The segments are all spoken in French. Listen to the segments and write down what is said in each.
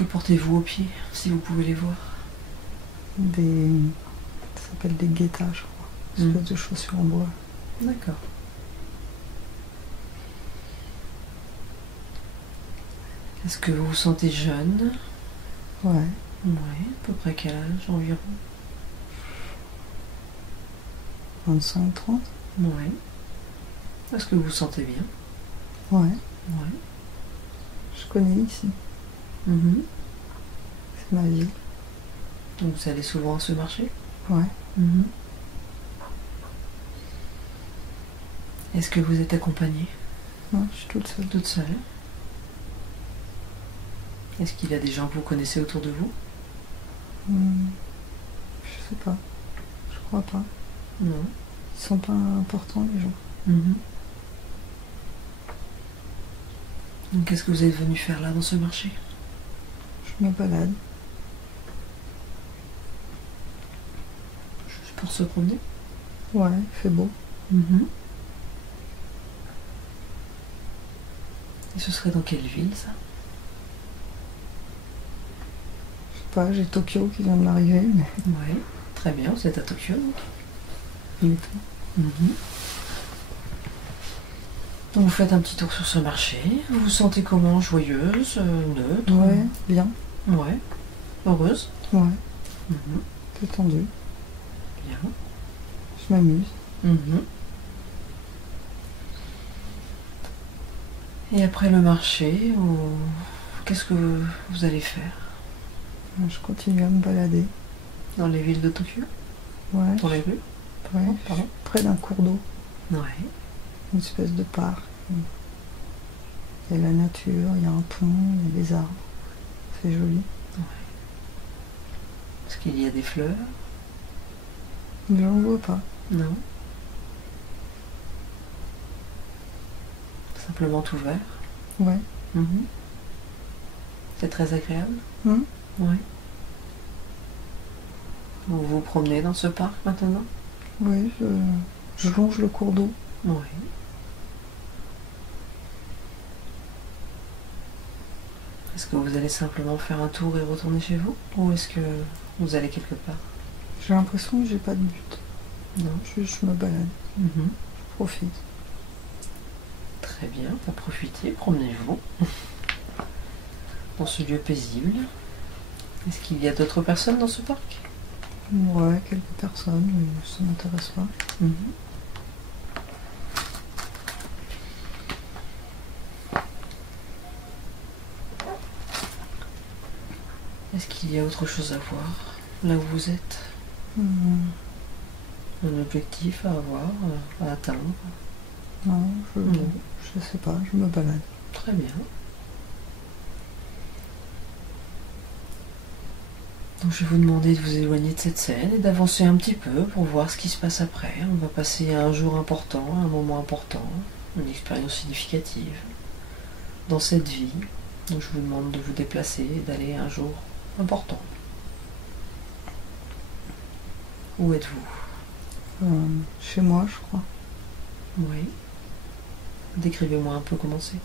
Que portez-vous aux pieds, si vous pouvez les voir? Ça s'appelle des guettas, je crois. Une espèce de chaussures en bois. D'accord. Est-ce que vous vous sentez jeune? Ouais. Ouais, à peu près quel âge environ? 25-30. Ouais. Est-ce que vous vous sentez bien? Ouais. Ouais. Je connais ici. C'est ma ville. Donc vous allez souvent à ce marché? Ouais. Est-ce que vous êtes accompagnée? Non, je suis toute seule. Toute seule? Est-ce qu'il y a des gens que vous connaissez autour de vous? Je sais pas. Je crois pas. Non. Ils sont pas importants, les gens. Donc qu'est-ce que vous êtes venu faire là dans ce marché? Je me balade. Juste pour se promener? Ouais, il fait beau. Et ce serait dans quelle ville ça? Je sais pas, j'ai Tokyo qui vient de m'arriver, mais... Oui, très bien, vous êtes à Tokyo donc. Il est tout. Donc vous faites un petit tour sur ce marché, vous vous sentez comment? Joyeuse, neutre? Ouais, bien. Ouais. Heureuse? Ouais. Détendue. Bien. Je m'amuse. Et après le marché, qu'est-ce que vous allez faire? Je continue à me balader. Dans les villes de Tokyo? Ouais. Dans les rues? Ouais. Pardon. Près d'un cours d'eau. Ouais. Une espèce de parc. Il y a la nature, il y a un pont, il y a des arbres. C'est joli. Ouais. Est-ce qu'il y a des fleurs? Mais j'en vois pas. Non. Simplement tout vert? Ouais. C'est très agréable? Ouais. Vous vous promenez dans ce parc maintenant? Oui, je longe le cours d'eau. Oui. Est-ce que vous allez simplement faire un tour et retourner chez vous? Ou est-ce que vous allez quelque part? J'ai l'impression que j'ai pas de but. Non. Je me balade. Je profite. Très bien, profitez, promenez-vous dans ce lieu paisible. Est-ce qu'il y a d'autres personnes dans ce parc? Ouais, quelques personnes, mais ça m'intéresse pas. Est-ce qu'il y a autre chose à voir là où vous êtes? Un objectif à avoir, à atteindre? Non, je sais pas, je me balade. Très bien. Donc je vais vous demander de vous éloigner de cette scène et d'avancer un petit peu pour voir ce qui se passe après. On va passer un jour important, un moment important, une expérience significative dans cette vie. Donc je vous demande de vous déplacer et d'aller un jour important. Où êtes-vous? Chez moi, je crois. Oui. Décrivez-moi un peu comment c'est.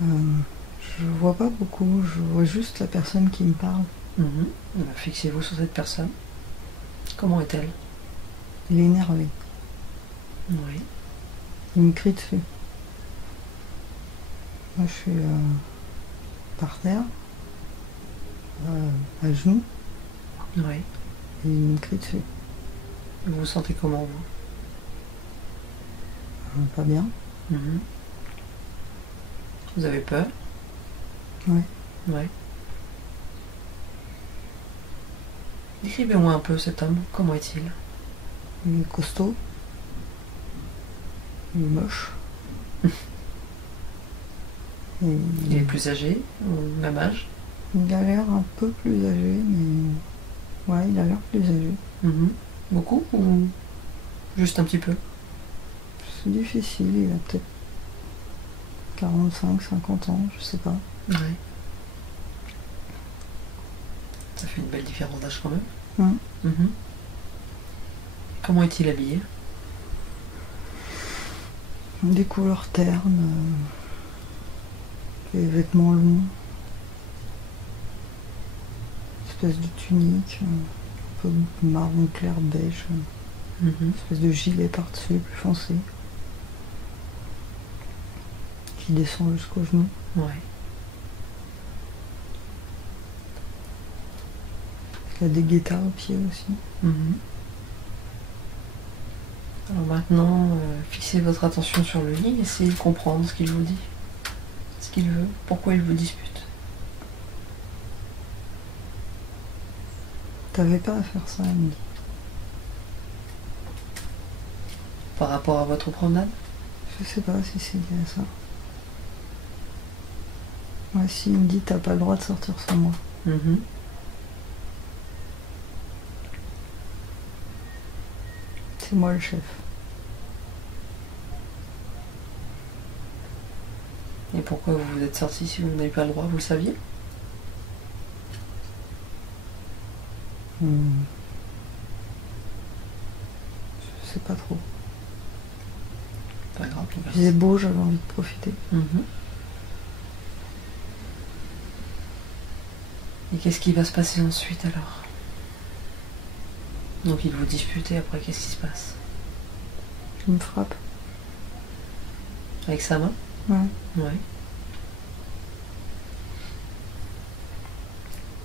Je vois pas beaucoup, je vois juste la personne qui me parle. Fixez-vous sur cette personne. Comment est-elle? Il est énervé. Oui. Il me crie dessus. Moi, je suis par terre, à genoux, Oui. et il me crie dessus. Vous vous sentez comment, vous? Pas bien. Vous avez peur? Ouais. Ouais. Décrivez-moi un peu cet homme. Comment est-il? Il est costaud. Il est moche. Il est plus âgé ou même âge? Il a l'air un peu plus âgé, mais... Ouais, il a l'air plus âgé. Beaucoup ou juste un petit peu? C'est difficile, il a peut-être 45, 50 ans, je sais pas. Ouais. Ça fait une belle différence d'âge quand même. Comment est-il habillé? Des couleurs ternes, des vêtements longs. espèce de tunique, un peu marron clair beige, une espèce de gilet par-dessus, plus foncé, qui descend jusqu'aux genoux. Ouais. Il y a des guitares aux pieds aussi. Alors maintenant, fixez votre attention sur le lit, essayez de comprendre ce qu'il vous dit, ce qu'il veut, pourquoi il vous dispute. T'avais pas à faire ça, elle me dit. Par rapport à votre promenade? Je sais pas si c'est lié à ça. Ouais, si, il me dit t'as pas le droit de sortir sans moi. C'est moi le chef. Et pourquoi vous vous êtes sorti si vous n'avez pas le droit? Vous le saviez? Je sais pas trop. Pas grave. Il faisait beau, j'avais envie de profiter. Et qu'est-ce qui va se passer ensuite alors? Donc il vous dispute et après qu'est-ce qui se passe? Il me frappe. Avec sa main? Ouais. Ouais.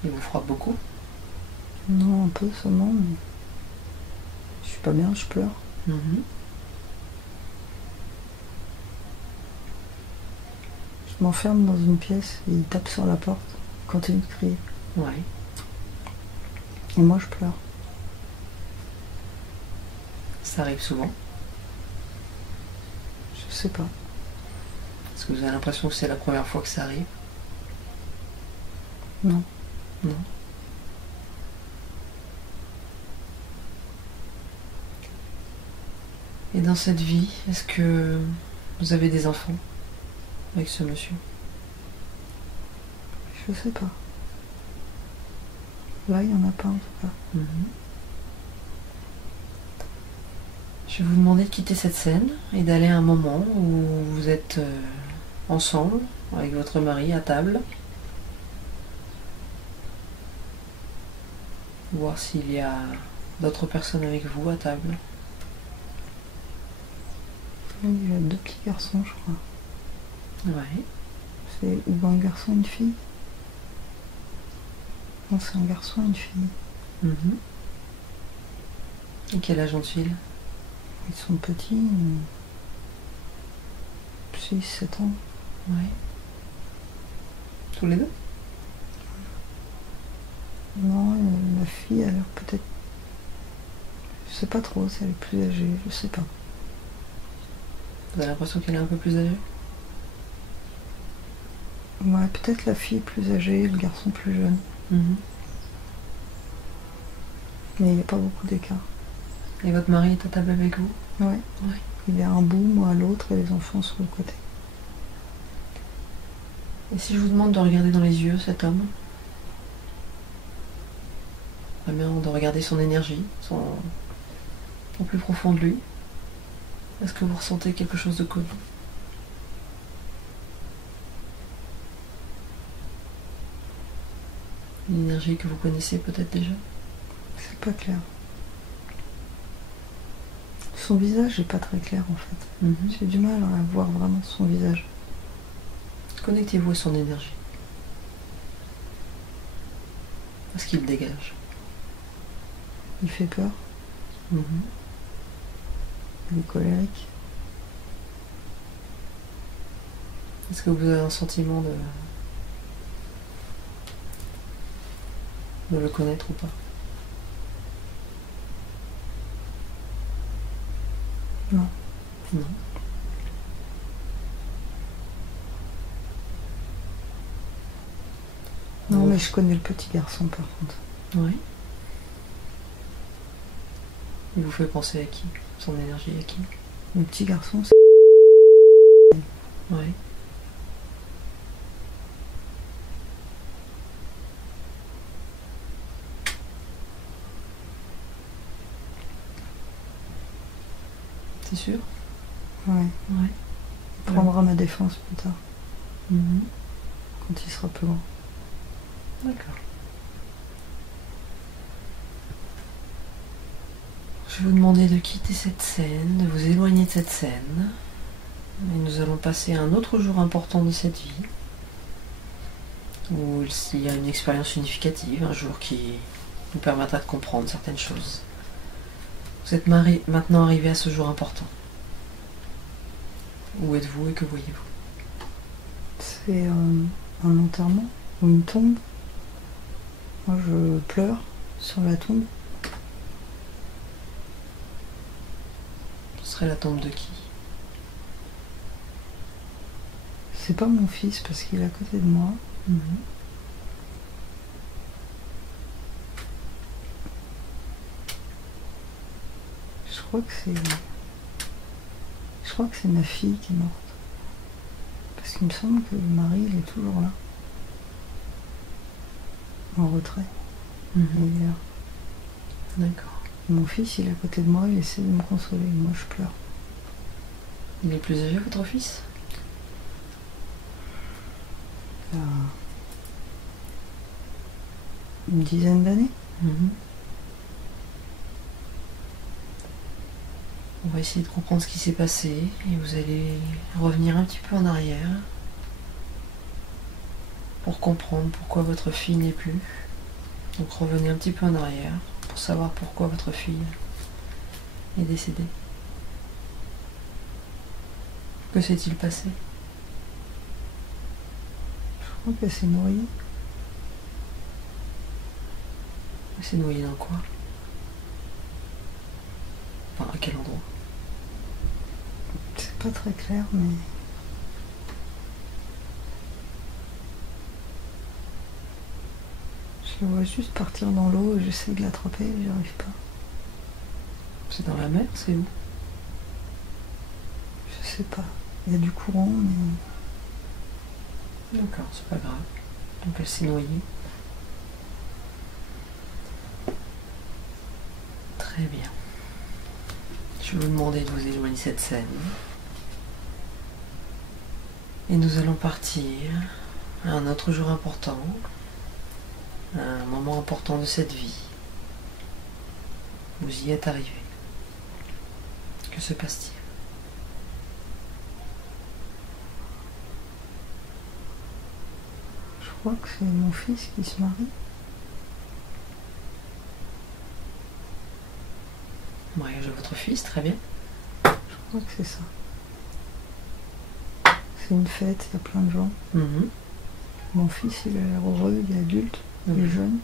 Il vous frappe beaucoup? Non, un peu seulement, mais je suis pas bien, je pleure. Je m'enferme dans une pièce et il tape sur la porte, il continue de crier. Ouais. Et moi je pleure. Ça arrive souvent? Je sais pas. Est-ce que vous avez l'impression que c'est la première fois que ça arrive? Non. Non. Et dans cette vie, est-ce que vous avez des enfants avec ce monsieur? Je sais pas. Là, il y en a pas en tout cas. Je vais vous demander de quitter cette scène et d'aller à un moment où vous êtes ensemble, avec votre mari à table. Voir s'il y a d'autres personnes avec vous à table. Il y a 2 petits garçons, je crois. Ouais. C'est ou un garçon et une fille. Non, c'est un garçon et une fille. Et quel âge ont-ils? Ils sont petits, 6, 7 ans. Ouais. Tous les deux? Non, la fille a l'air peut-être... Je sais pas trop si elle est plus âgée, je sais pas. Vous avez l'impression qu'elle est un peu plus âgée? Ouais, peut-être la fille plus âgée, le garçon plus jeune. Mais il n'y a pas beaucoup d'écart. Et votre mari est à table avec vous? Ouais. Ouais. Il est à un bout, moi à l'autre, et les enfants sur le côté. Et si je vous demande de regarder dans les yeux cet homme? Vraiment de regarder son énergie, au plus profond de lui. Est-ce que vous ressentez quelque chose de commun? Une énergie que vous connaissez peut-être déjà? C'est pas clair. Son visage est pas très clair en fait. J'ai du mal à voir vraiment son visage. Connectez-vous à son énergie. À ce qu'il dégage. Il fait peur. Il est colérique. Est-ce que vous avez un sentiment de le connaître ou pas? Non. Non. Non, mais je connais le petit garçon par contre. Oui. Il vous fait penser à qui? Son énergie à qui? Le petit garçon, c'est... Oui. C'est sûr? Ouais. Ouais. Il prendra ma défense plus tard. Quand il sera plus loin. D'accord. Je vais vous demander de quitter cette scène, de vous éloigner de cette scène. Et nous allons passer à un autre jour important de cette vie, où il y a une expérience significative, un jour qui nous permettra de comprendre certaines choses. Vous êtes maintenant arrivé à ce jour important. Où êtes-vous et que voyez-vous? C'est un enterrement ou une tombe. Moi, je pleure sur la tombe. Ce serait la tombe de qui? C'est pas mon fils parce qu'il est à côté de moi. Je crois que c'est ma fille qui est morte. Parce qu'il me semble que le mari, il est toujours là. En retrait. Il est là. D'accord. Mon fils, il est à côté de moi, il essaie de me consoler. Moi, je pleure. Il est plus âgé, votre fils? Il y a une dizaine d'années. On va essayer de comprendre ce qui s'est passé et vous allez revenir un petit peu en arrière pour comprendre pourquoi votre fille n'est plus. Donc revenez un petit peu en arrière pour savoir pourquoi votre fille est décédée. Que s'est-il passé? Je crois qu'elle s'est noyée. Elle s'est noyée dans quoi? Enfin, à quel endroit? C'est pas très clair, mais... Je la vois juste partir dans l'eau et j'essaie de l'attraper et j'y arrive pas. C'est dans la mer? C'est où? Je sais pas. Il y a du courant, mais... D'accord, c'est pas grave. Donc elle s'est noyée. Très bien. Je vais vous demander de vous éloigner de cette scène. Et nous allons partir à un autre jour important, à un moment important de cette vie. Vous y êtes arrivé. Que se passe-t-il? Je crois que c'est mon fils qui se marie. Mariage de votre fils, très bien. Je crois que c'est ça. C'est une fête, il y a plein de gens. Mon fils, il a l'air heureux, il est adulte, il est jeune.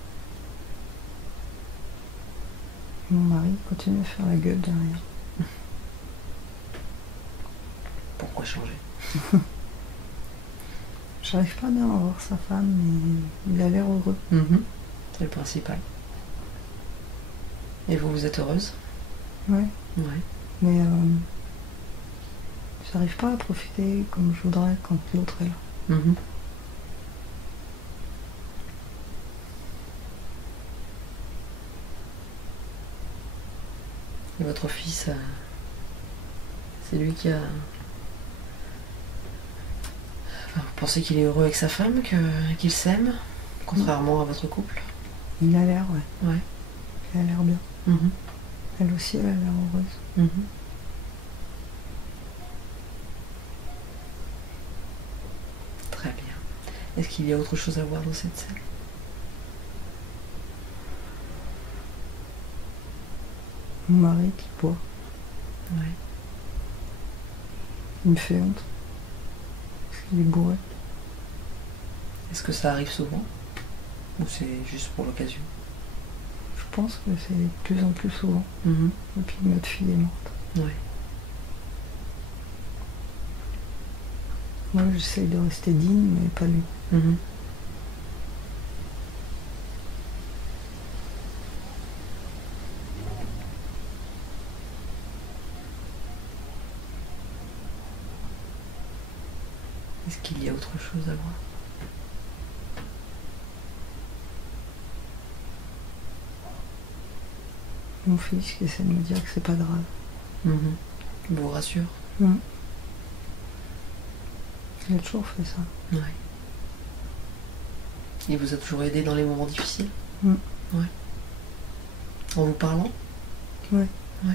Mon mari continue à faire la gueule derrière. Pourquoi changer? J'arrive pas bien à voir sa femme, mais il a l'air heureux. C'est le principal. Et vous, vous êtes heureuse? Ouais. Ouais. Mais j'arrive pas à profiter comme je voudrais quand l'autre est là. Et votre fils, c'est lui qui a... Enfin, vous pensez qu'il est heureux avec sa femme, qu'il s'aime, contrairement à votre couple? Il a l'air, ouais. Ouais. Il a l'air bien. Elle aussi, elle a l'air heureuse. Très bien. Est-ce qu'il y a autre chose à voir dans cette scène? Mon mari qui boit. Ouais. Il me fait honte. Parce qu'il est bourré. Est-ce que ça arrive souvent? Ou c'est juste pour l'occasion? Je pense que c'est de plus en plus souvent. Depuis que notre fille est morte. Ouais. Moi, j'essaye de rester digne, mais pas lui. Est-ce qu'il y a autre chose à voir? Mon fils qui essaie de me dire que c'est pas grave. Il vous rassure? Il a toujours fait ça. Ouais. Il vous a toujours aidé dans les moments difficiles? Ouais. En vous parlant? Ouais. Ouais.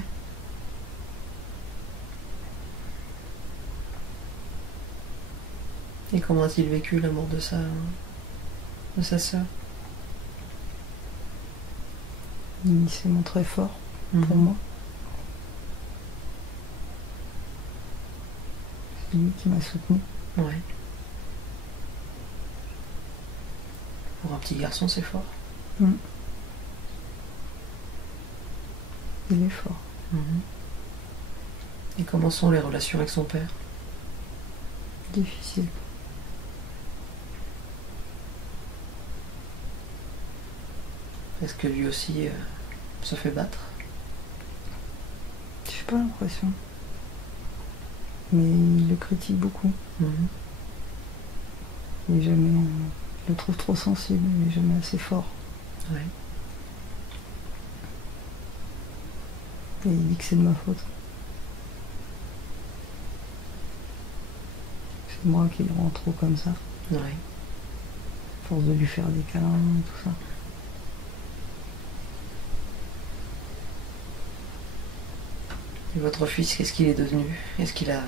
Et comment a-t-il vécu la mort de sa sœur? Il s'est montré fort pour Mhm. moi. C'est lui qui m'a soutenue. Ouais. Pour un petit garçon, c'est fort. Il est fort. Mhm. Et comment sont les relations avec son père? Difficile. Est-ce que lui aussi se fait battre? J'ai pas l'impression. Mais il le critique beaucoup. Mhm. Il est jamais. Je le trouve trop sensible, il est jamais assez fort. Ouais. Et il dit que c'est de ma faute. C'est moi qui le rends trop comme ça. Ouais. À force de lui faire des câlins, tout ça. Et votre fils, qu'est-ce qu'il est devenu? Est-ce qu'il a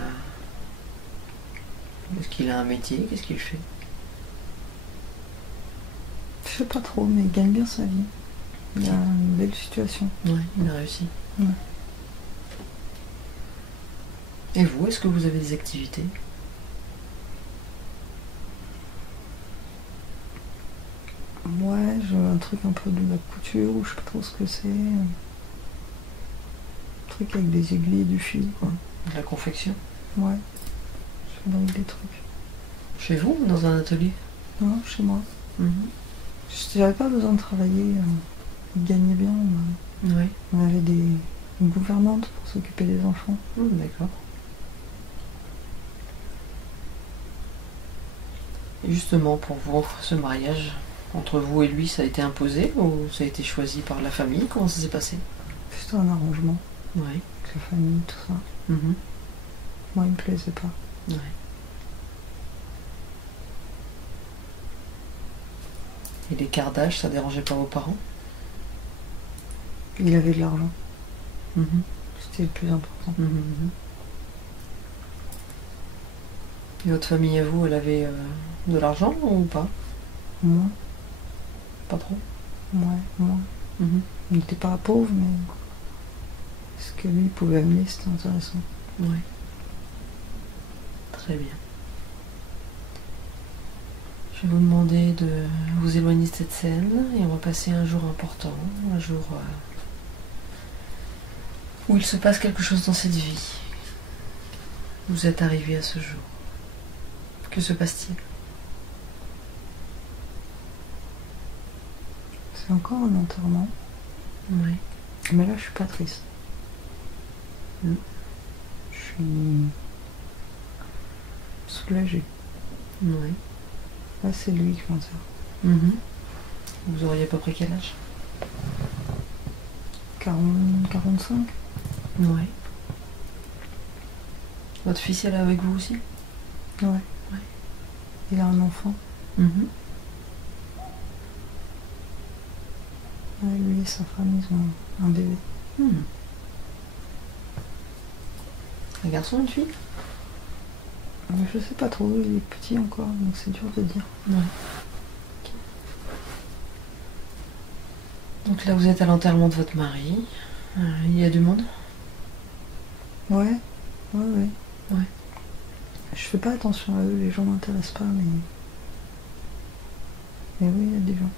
un métier? Qu'est-ce qu'il fait? Je sais pas trop, mais il gagne bien sa vie. Il a une belle situation. Ouais, il a réussi. Ouais. Et vous, est-ce que vous avez des activités? Ouais, j'ai un truc un peu de la couture, ou je sais pas trop ce que c'est. Un truc avec des aiguilles et du fil, quoi. De la confection? Ouais. Je fabrique des trucs. Chez vous ou dans un atelier? Non, chez moi. Mhm. J'avais pas besoin de travailler. Il gagnait bien. Ouais. On avait une gouvernante pour s'occuper des enfants. D'accord. Et justement, pour vous, ce mariage entre vous et lui, ça a été imposé ou ça a été choisi par la famille? Comment ça s'est passé? C'était un arrangement Ouais. avec la famille, tout ça. Mhm. Moi, il me plaisait pas. Ouais. Et l'écart d'âge, ça dérangeait pas vos parents? Il avait de l'argent. Mhm. C'était le plus important. Mhm, mhm. Et votre famille à vous, elle avait de l'argent ou pas? Moi, Pas trop? ouais, moi. Mhm. Il n'était pas pauvre, mais ce que lui pouvait amener, c'était intéressant. Ouais. Très bien. Je vais vous demander de vous éloigner de cette scène et on va passer un jour important, un jour où il se passe quelque chose dans cette vie. Vous êtes arrivé à ce jour. Que se passe-t-il? C'est encore un enterrement, Oui. mais là, je suis pas triste. Mm. Je suis soulagée. Oui. Là, c'est lui qui m'enterre. Mhm. Vous auriez à peu près quel âge? 45. Oui. Votre fils est là avec vous aussi? Ouais. Ouais. Il a un enfant. Mhm. Ouais, lui et sa femme, ils ont un bébé. Hmm. Un garçon, une fille? Je sais pas trop, il est petit encore, donc c'est dur de dire. Ouais. Ok. Donc là, vous êtes à l'enterrement de votre mari. Il y a du monde? Ouais, ouais. Ouais. Je fais pas attention à eux, les gens m'intéressent pas, mais. Mais oui, il y a des gens.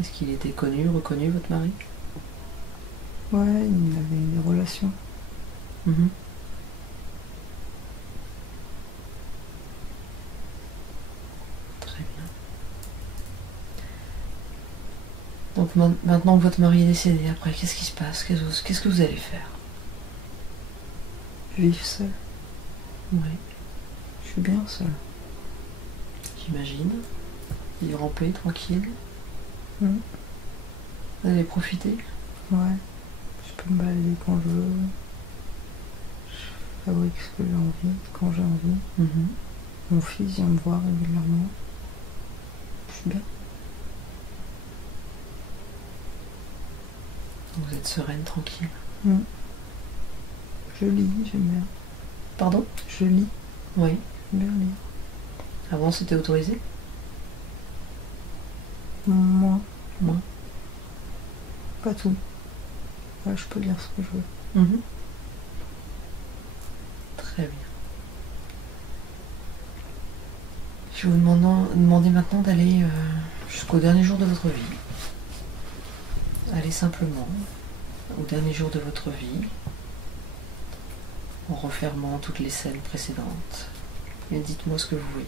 Est-ce qu'il était connu, reconnu, votre mari? Ouais, il avait des relations. Mhm. Très bien. Donc maintenant que votre mari est décédé, après, qu'est-ce qui se passe? Qu'est-ce que vous allez faire? Vivre seul. Oui, Je suis bien seule. j'imagine. Vivre en paix, tranquille. Mm. Vous allez profiter. Ouais. Je peux me balader quand je veux. Je fabrique ce que j'ai envie, quand j'ai envie. Mhm. Mon fils vient me voir régulièrement. Je suis bien. Vous êtes sereine, tranquille. Mm. Je lis, j'aime bien. Pardon? Je lis, Oui. j'aime bien lire. Avant, c'était autorisé? Moi, Moi. pas tout. Là, je peux lire ce que je veux. Mhm. Très bien. Je vais vous demander maintenant d'aller jusqu'au dernier jour de votre vie. Allez simplement au dernier jour de votre vie, en refermant toutes les scènes précédentes. Et dites-moi ce que vous voyez.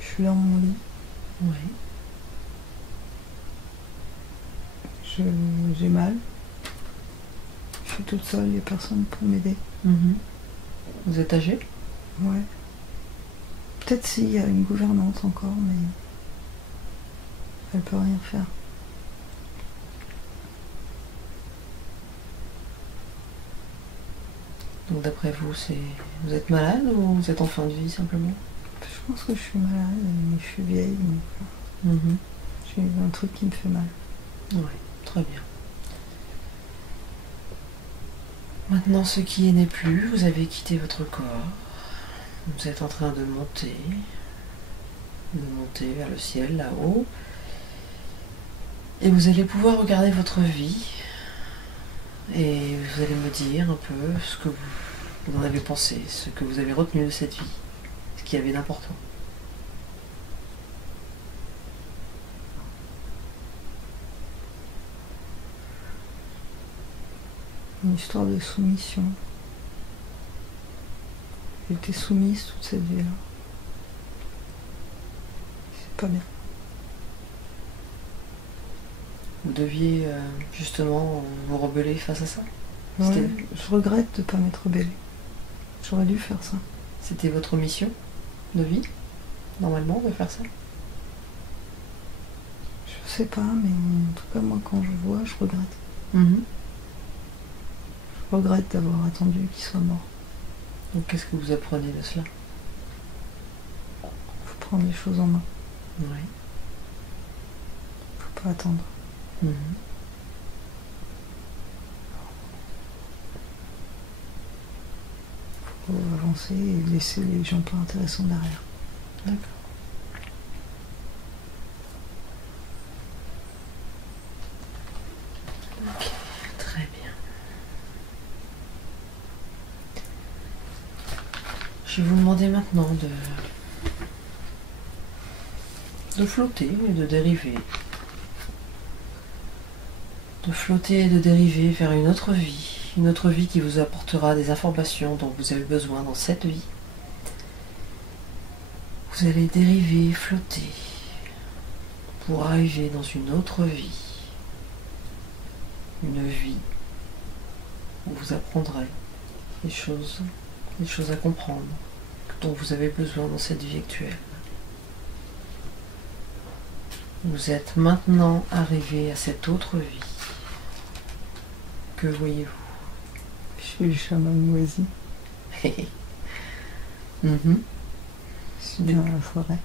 Je suis dans mon lit. Oui. J'ai mal. Je suis toute seule, il n'y a personne pour m'aider. Mhm. Vous êtes âgé? Ouais. Peut-être s'il y a une gouvernante encore, mais elle peut rien faire. Donc d'après vous, vous êtes malade ou vous êtes en fin de vie simplement? Je pense que je suis malade, mais je suis vieille, donc Mhm. j'ai un truc qui me fait mal. Oui, très bien. Maintenant, ce qui n'est plus, vous avez quitté votre corps. Vous êtes en train de monter vers le ciel là-haut. Et vous allez pouvoir regarder votre vie. Et vous allez me dire un peu ce que vous en avez pensé, ce que vous avez retenu de cette vie, ce qu'il y avait d'important. Une histoire de soumission. J'ai été soumise toute cette vie-là. C'est pas bien. Vous deviez justement vous rebeller face à ça. Ouais, je regrette de ne pas m'être rebellée. J'aurais dû faire ça. C'était votre mission de vie, normalement, de faire ça? Je sais pas, mais en tout cas, moi, quand je vois, je regrette. Mhm. Je regrette d'avoir attendu qu'il soit mort. Donc qu'est-ce que vous apprenez de cela? Faut prendre les choses en main. Oui. Faut pas attendre. Mhm. Faut avancer et laisser les gens pas intéressants derrière. D'accord. Ok, très bien. Je vais vous demander maintenant de flotter et de dériver. De flotter et de dériver vers une autre vie qui vous apportera des informations dont vous avez besoin dans cette vie. Vous allez dériver, flotter, pour arriver dans une autre vie. Une vie où vous apprendrez des choses à comprendre, dont vous avez besoin dans cette vie actuelle. Vous êtes maintenant arrivé à cette autre vie. Que voyez-vous? Je suis le chaman moisi. Mhm. Je suis dans la forêt.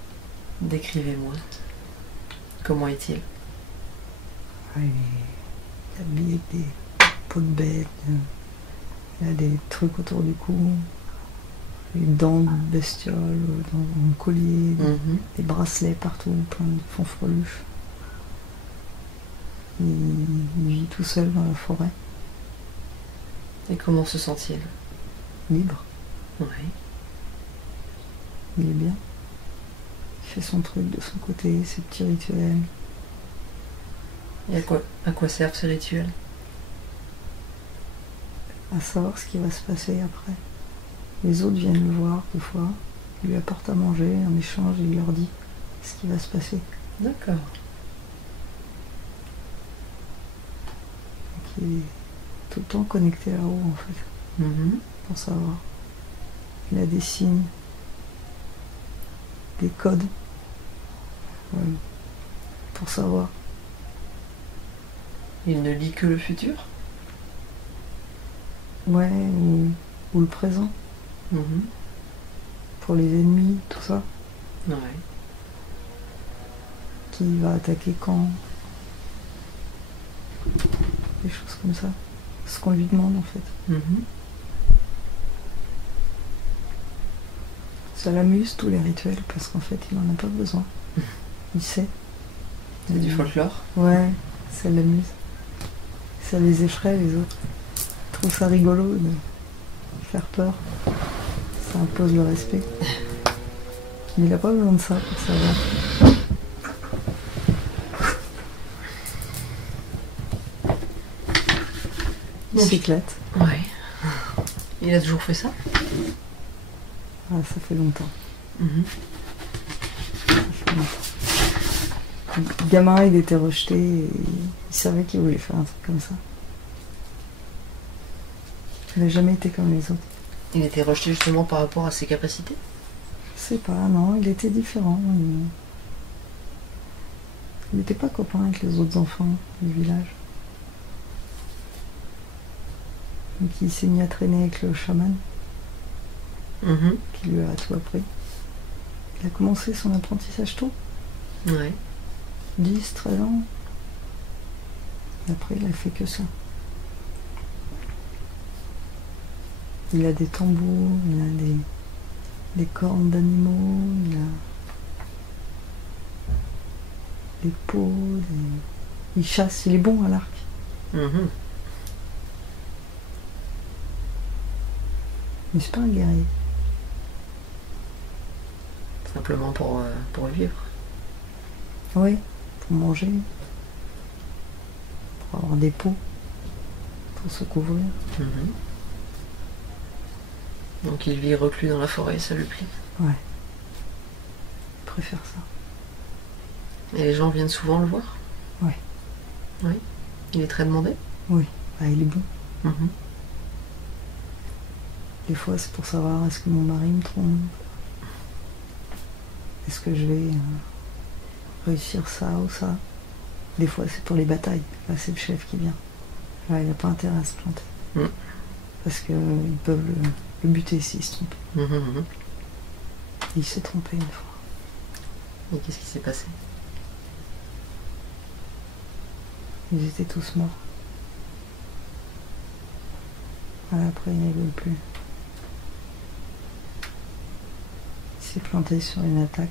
Décrivez-moi. Comment est-il? Il est habillé avec des peaux de bête. Il a des trucs autour du cou. Des dents de bestiole dans un collier. Mhm. Des bracelets partout, plein de fanfreluches. Il vit tout seul dans la forêt, Et comment se sent-il? libre. Oui. Il est bien. Il fait son truc de son côté, ses petits rituels. Et à quoi servent ces rituels? À savoir ce qui va se passer après. Les autres viennent le voir des fois, il lui apporte à manger, en échange il leur dit ce qui va se passer. D'accord. Donc il est tout le temps connecté là-haut en fait, Mhm. pour savoir. Il a des signes, des codes, ouais, pour savoir. Il ne lit que le futur? Ouais, ou le présent, Mhm. pour les ennemis, tout ça. Ouais. Qui va attaquer quand? Des choses comme ça. Ce qu'on lui demande en fait. Ça l'amuse tous les rituels parce qu'en fait il n'en a pas besoin. Il sait. C'est du folklore. Ouais, ça l'amuse. Ça les effraie les autres. Je trouve ça rigolo de faire peur. Ça impose le respect. Mais il n'a pas besoin de ça pour savoir. Il s'éclate. Ouais. Il a toujours fait ça? Ah, ça fait longtemps. Ça fait longtemps. Le gamin, il était rejeté et il savait qu'il voulait faire un truc comme ça. Il n'a jamais été comme les autres. Il était rejeté justement par rapport à ses capacités? Je sais pas, non, il était différent. Il n'était pas copain avec les autres enfants du village. Donc il s'est mis à traîner avec le chaman, qui lui a tout appris. Il a commencé son apprentissage tôt. Ouais. 10, 13 ans. Et après, il a fait que ça. Il a des tambours, il a des cornes d'animaux, il a des peaux, il chasse, il est bon à l'arc. Mais c'est pas un guerrier. Simplement pour vivre. Oui, pour manger, pour avoir des peaux, pour se couvrir. Donc il vit reclus dans la forêt, ça lui plaît. Ouais. Il préfère ça. Et les gens viennent souvent le voir? Ouais. Oui. Il est très demandé? Oui, bah, il est bon. Des fois, c'est pour savoir est-ce que mon mari me trompe, est-ce que je vais réussir ça ou ça. Des fois, c'est pour les batailles. Là, c'est le chef qui vient. Là, il n'a pas intérêt à se planter. Parce qu'ils peuvent le buter s'il se trompe. Il s'est trompé une fois. Et qu'est-ce qui s'est passé? Ils étaient tous morts. Voilà, après, il rigole plus. Il s'est planté sur une attaque.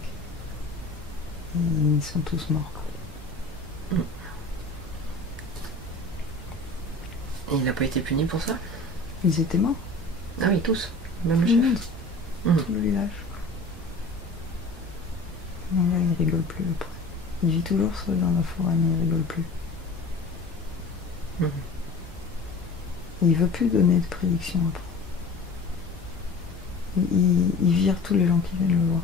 Et ils sont tous morts. Et il n'a pas été puni pour ça? Ils étaient morts. Ah oui, tous. Même le chef. Tout le village. Non, là, il rigole plus après. Il vit toujours seul dans la forêt, mais il rigole plus. Et il veut plus donner de prédictions après. Il vire tous les gens qui viennent le voir.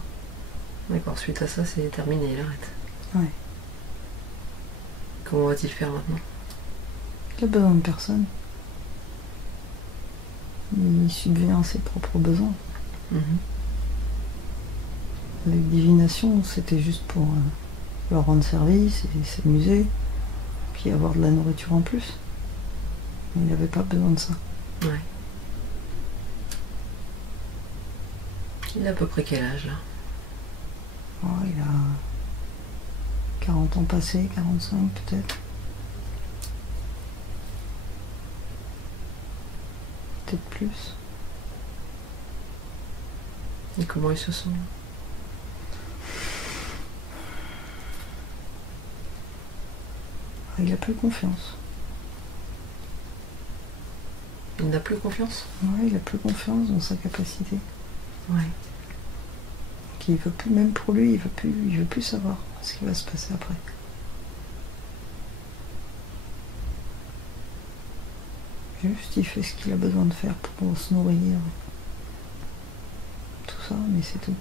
D'accord, suite à ça, c'est terminé, il arrête. Ouais. Comment va-t-il faire maintenant? Il a besoin de personne. Il subvient à ses propres besoins. Avec divination, c'était juste pour leur rendre service et s'amuser, puis avoir de la nourriture en plus. Mais il n'avait pas besoin de ça. Ouais. Il a à peu près quel âge là? Oh, il a 40 ans passés, 45 peut-être. Peut-être plus. Et comment il se sent? Il a plus confiance. Il n'a plus confiance? Ouais, il a plus confiance dans sa capacité. Ouais. Il veut plus, même pour lui, il veut plus savoir ce qui va se passer après. Juste, il fait ce qu'il a besoin de faire pour se nourrir. Tout ça, mais c'est tout.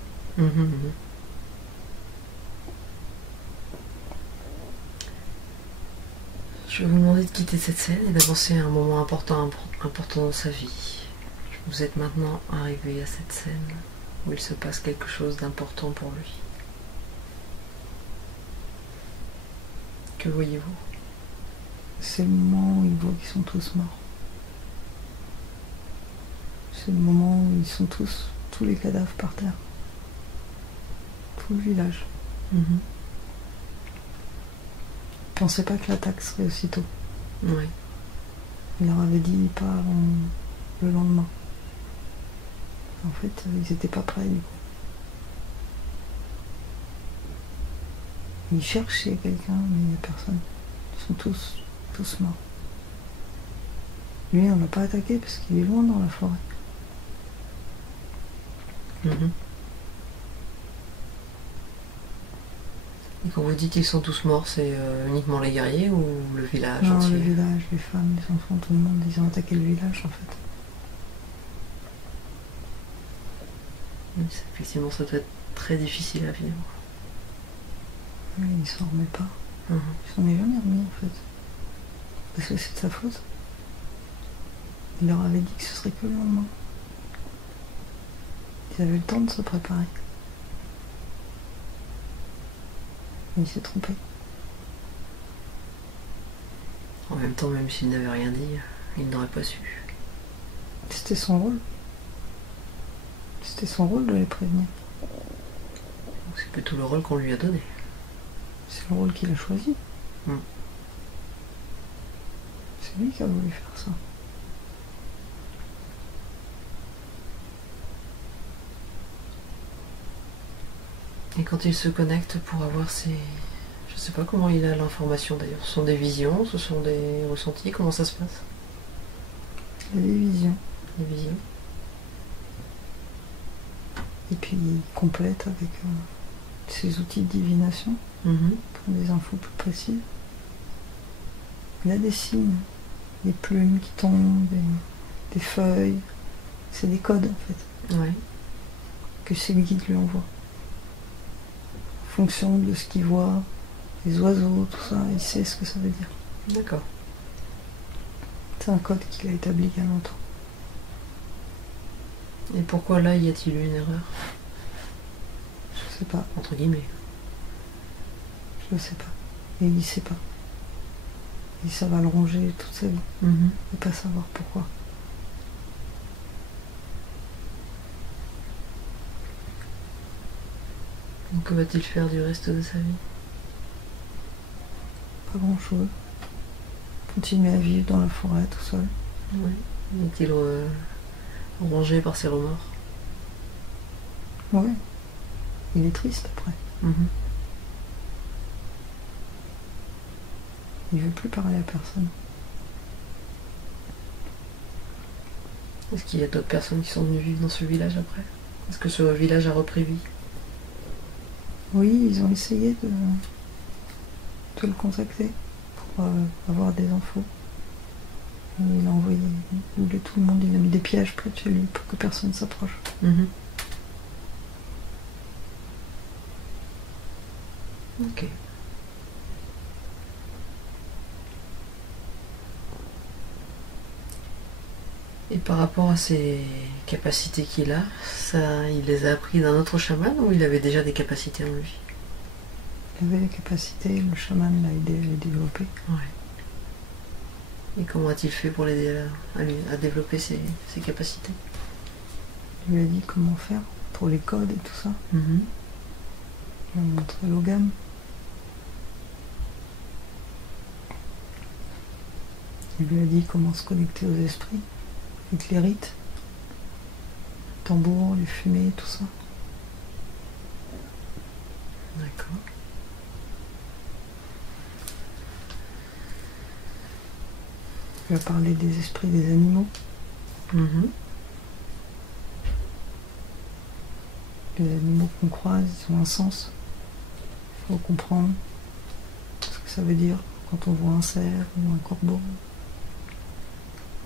Je vais vous demander de quitter cette scène et d'avancer à un moment important dans sa vie. Vous êtes maintenant arrivé à cette scène où il se passe quelque chose d'important pour lui. Que voyez-vous? C'est le moment où il voit qu'ils sont tous morts. C'est le moment où ils sont tous les cadavres par terre. Tout le village. pensait pas que l'attaque serait aussitôt. Ouais. Il leur avait dit pas avant le lendemain. En fait, ils étaient pas prêts du coup. Ils cherchaient quelqu'un, mais il n'y a personne. Ils sont tous morts. Lui, on l'a pas attaqué parce qu'il est loin dans la forêt. Mhm. Et quand vous dites qu'ils sont tous morts, c'est uniquement les guerriers ou le village Non, entier? le village, les femmes, les enfants, tout le monde, ils ont attaqué le village en fait. Oui, effectivement, ça doit être très difficile à vivre. Oui, il s'en remet pas. Mhm. Il s'en est jamais remis en fait. Parce que c'est de sa faute. Il leur avait dit que ce serait que le lendemain. Ils avaient le temps de se préparer. Mais il s'est trompé. En même temps, même s'il n'avait rien dit, il n'aurait pas su. C'était son rôle. C'était son rôle de les prévenir. Donc c'est plutôt le rôle qu'on lui a donné. C'est le rôle qu'il a choisi. Mm. C'est lui qui a voulu faire ça. Et quand il se connecte pour avoir ses... Je sais pas comment il a l'information d'ailleurs. Ce sont des visions, ce sont des ressentis, comment ça se passe? Il a des visions. Des visions. Et puis il complète avec ses outils de divination, Mhm. pour des infos plus précises. Il a des signes, des plumes qui tombent, des feuilles. C'est des codes en fait, Ouais. que ses guides lui envoient. En fonction de ce qu'il voit, les oiseaux, tout ça, il sait ce que ça veut dire. D'accord. C'est un code qu'il a établi il y a longtemps. Et pourquoi là y a-t-il eu une erreur? Je sais pas, Entre guillemets. je sais pas. Et il sait pas. Et ça va le ronger toute sa vie, Mhm. de pas savoir pourquoi. Donc que va-t-il faire du reste de sa vie? Pas grand chose. Continuer à vivre dans la forêt tout seul. Oui. Est-il rongé par ses remords? Ouais. Il est triste après. Mhm. Il veut plus parler à personne. Est-ce qu'il y a d'autres personnes qui sont venues vivre dans ce village après? Est-ce que ce village a repris vie? Oui, ils ont essayé de le contacter pour avoir des infos. Et il a envoyé, il voulait tout le monde, il a mis des pièges près de chez lui pour que personne s'approche. Mhm. Ok. Et par rapport à ses capacités qu'il a, ça, il les a appris d'un autre chaman ou il avait déjà des capacités en lui? Il avait les capacités, le chaman l'a aidé à les développer. Ouais. Et comment a-t-il fait pour l'aider à développer ses capacités? Il lui a dit comment faire pour les codes et tout ça. Mhm. Il a montré l'ogam. Il lui a dit comment se connecter aux esprits, avec les rites, le tambour, les fumées, tout ça. D'accord. Il lui a parlé des esprits des animaux. Mhm. Les animaux qu'on croise, ils ont un sens. Il faut comprendre ce que ça veut dire quand on voit un cerf ou un corbeau.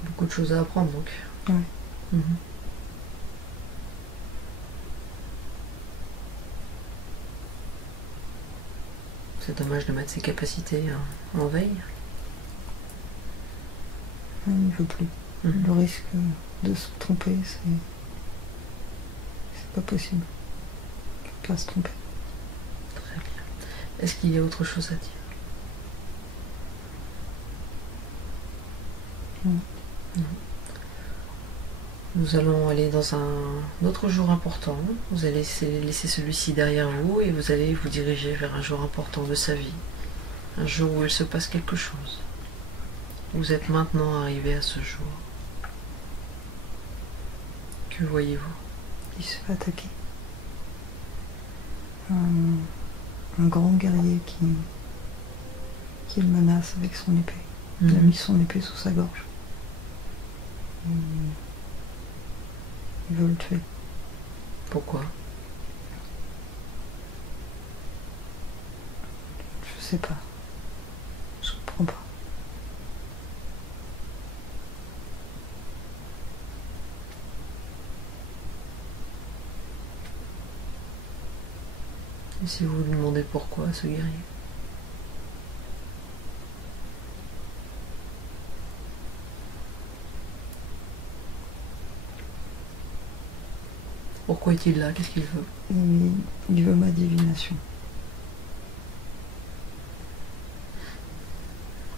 Beaucoup de choses à apprendre donc. Ouais. Mhm. C'est dommage de mettre ses capacités en veille. Il ne veut plus. Mhm. Le risque de se tromper, c'est pas possible. Il ne faut pas se tromper. Très bien. Est-ce qu'il y a autre chose à dire? Non. Non. Nous allons aller dans un autre jour important. Vous allez laisser celui-ci derrière vous et vous allez vous diriger vers un jour important de sa vie. Un jour où il se passe quelque chose. Vous êtes maintenant arrivé à ce jour. Que voyez-vous? Il se fait attaquer. Un grand guerrier qui le menace avec son épée. Il a mis son épée sous sa gorge. Il veut le tuer. Pourquoi? Je sais pas. Je comprends pas. Et si vous lui demandez pourquoi, ce guerrier? Pourquoi est-il là? Qu'est-ce qu'il veut? Il veut ma divination.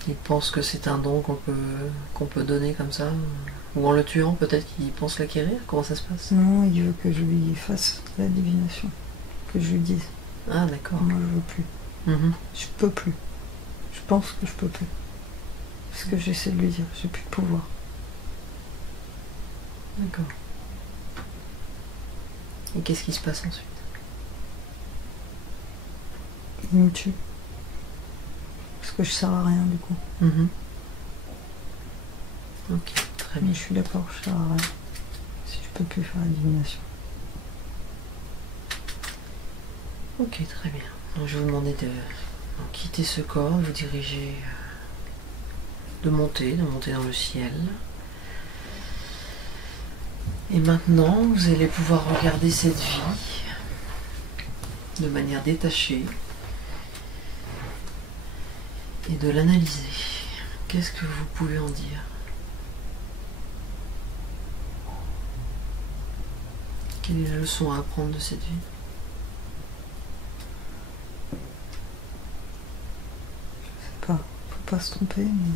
Il pense que c'est un don qu'on peut donner comme ça? Ou en le tuant, peut-être qu'il pense l'acquérir? Comment ça se passe? Non, il veut que je lui fasse la divination. Que je lui dise. Ah, d'accord. Moi, je veux plus. Je peux plus. Je pense que je peux plus. C'est ce que j'essaie de lui dire. J'ai plus de pouvoir. D'accord. Et qu'est-ce qui se passe ensuite? Il me tue. Parce que je sers à rien, du coup. Ok, très Mais bien. je suis d'accord, je sers à rien. Si je peux plus faire la divination. Ok, très bien. Donc, je vais vous demander de quitter ce corps, de vous diriger, de monter dans le ciel. Et maintenant, vous allez pouvoir regarder cette vie de manière détachée et de l'analyser. Qu'est-ce que vous pouvez en dire? Quelle est la leçon à apprendre de cette vie? Je sais pas. Faut pas se tromper, mais...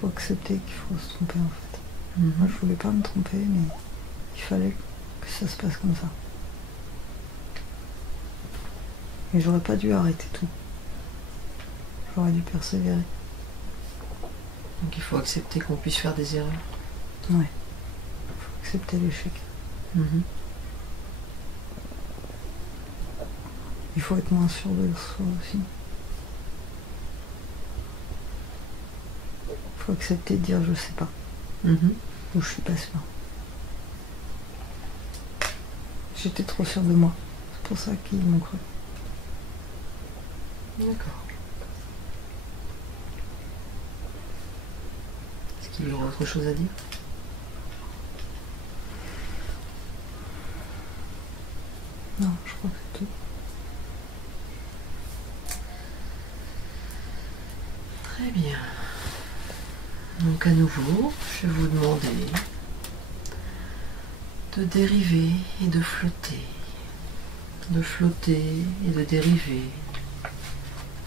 faut accepter qu'il faut se tromper, en fait. Moi, je voulais pas me tromper, mais il fallait que ça se passe comme ça. Et j'aurais pas dû arrêter tout. J'aurais dû persévérer. Donc il faut accepter qu'on puisse faire des erreurs. Ouais. Faut accepter l'échec. Il faut être moins sûr de soi aussi. Faut accepter de dire je sais pas. Ou je suis pas sûr. J'étais trop sûre de moi. C'est pour ça qu'ils m'ont cru. D'accord. Est-ce qu'il y aura autre chose à dire? Non, je crois que c'est tout. Très bien. Donc à nouveau, je vais vous demander de dériver et de flotter. De flotter et de dériver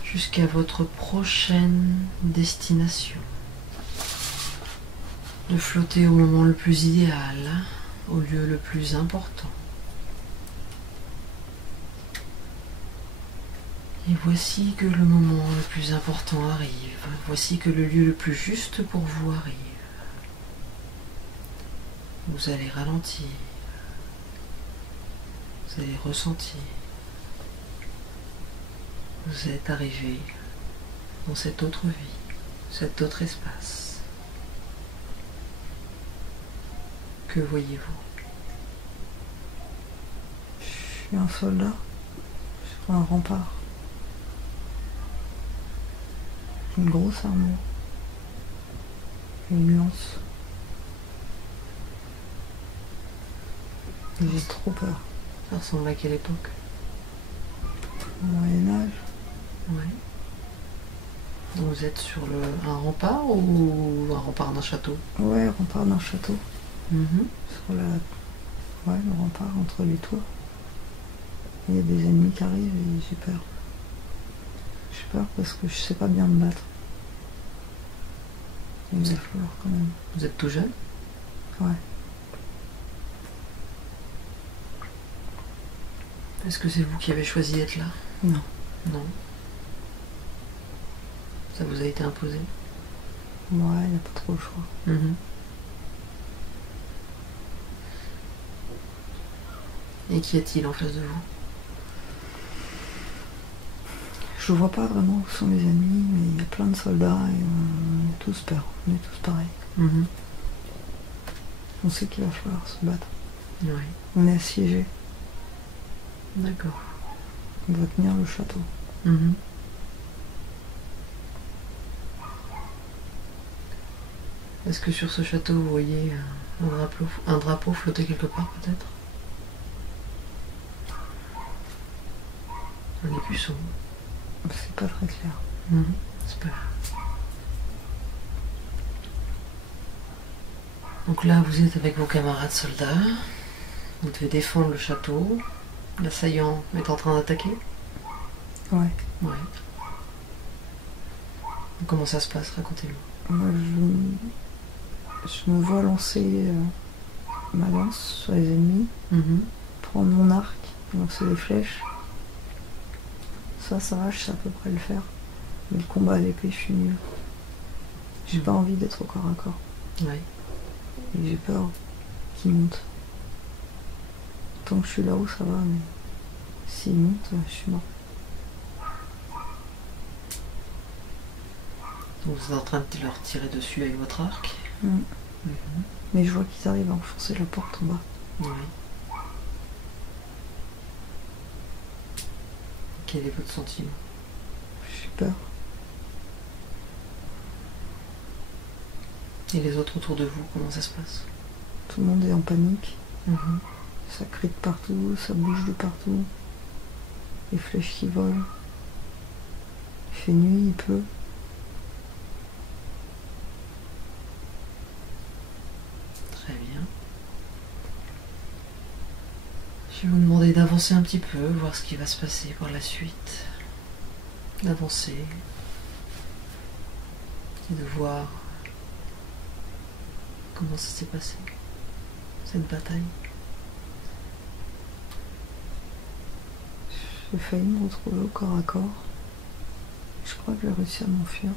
jusqu'à votre prochaine destination. De flotter au moment le plus idéal, au lieu le plus important. Et voici que le moment le plus important arrive. Voici que le lieu le plus juste pour vous arrive. Vous allez ralentir. Vous allez ressentir. Vous êtes arrivé dans cette autre vie, cet autre espace. Que voyez-vous? Je suis un soldat sur un rempart. Une grosse armure. Une lance. Et j'ai trop peur. Ça ressemble à quelle époque? Au Moyen-Âge. Ouais. Donc vous êtes sur un rempart ou un rempart d'un château? Ouais, rempart d'un château. Sur la... ouais, le rempart entre les toits. Il y a des ennemis qui arrivent et j'ai peur. J'ai peur parce que je sais pas bien me battre. Il va falloir quand même. Vous êtes tout jeune? Ouais. Est-ce que c'est vous qui avez choisi d'être là? Non. Non. Ça vous a été imposé? Moi, il n'y a pas trop le choix. Mhm. Et qu'y a-t-il en face de vous? Je vois pas vraiment où sont mes ennemis, mais il y a plein de soldats et on est tous peurs. On est tous pareils. Mhm. On sait qu'il va falloir se battre. Oui. On est assiégés. D'accord. On doit tenir le château. Mhm. Est-ce que sur ce château, vous voyez un drapeau flotter quelque part, peut-être? Un écusson. C'est pas très clair. Mhm. C'est pas grave. Donc là, vous êtes avec vos camarades soldats. Vous devez défendre le château. L'assaillant est en train d'attaquer. Ouais. Ouais. Comment ça se passe? Racontez-nous. Moi, je me vois lancer ma lance sur les ennemis, Mhm. prendre mon arc, lancer des flèches. Ça va, je sais à peu près le faire. Mais le combat à l'épée, je suis nulle. J'ai pas envie d'être au corps à corps. Ouais. Et j'ai peur qu'il monte. Tant que je suis là-haut, ça va, mais s'il monte, je suis mort. Donc vous êtes en train de leur tirer dessus avec votre arc. Mm. Mhm. Mais je vois qu'ils arrivent à enfoncer la porte en bas. Oui. Quel est votre sentiment? J'ai peur. Et les autres autour de vous, comment ça se passe? Tout le monde est en panique. Mhm. Ça crie de partout, ça bouge de partout. Les flèches qui volent. Il fait nuit, il pleut. Très bien. Je vais vous demander d'avancer un petit peu, voir ce qui va se passer par la suite. D'avancer. Et de voir comment ça s'est passé, cette bataille. J'ai failli me retrouver au corps à corps. Je crois que j'ai réussi à m'enfuir.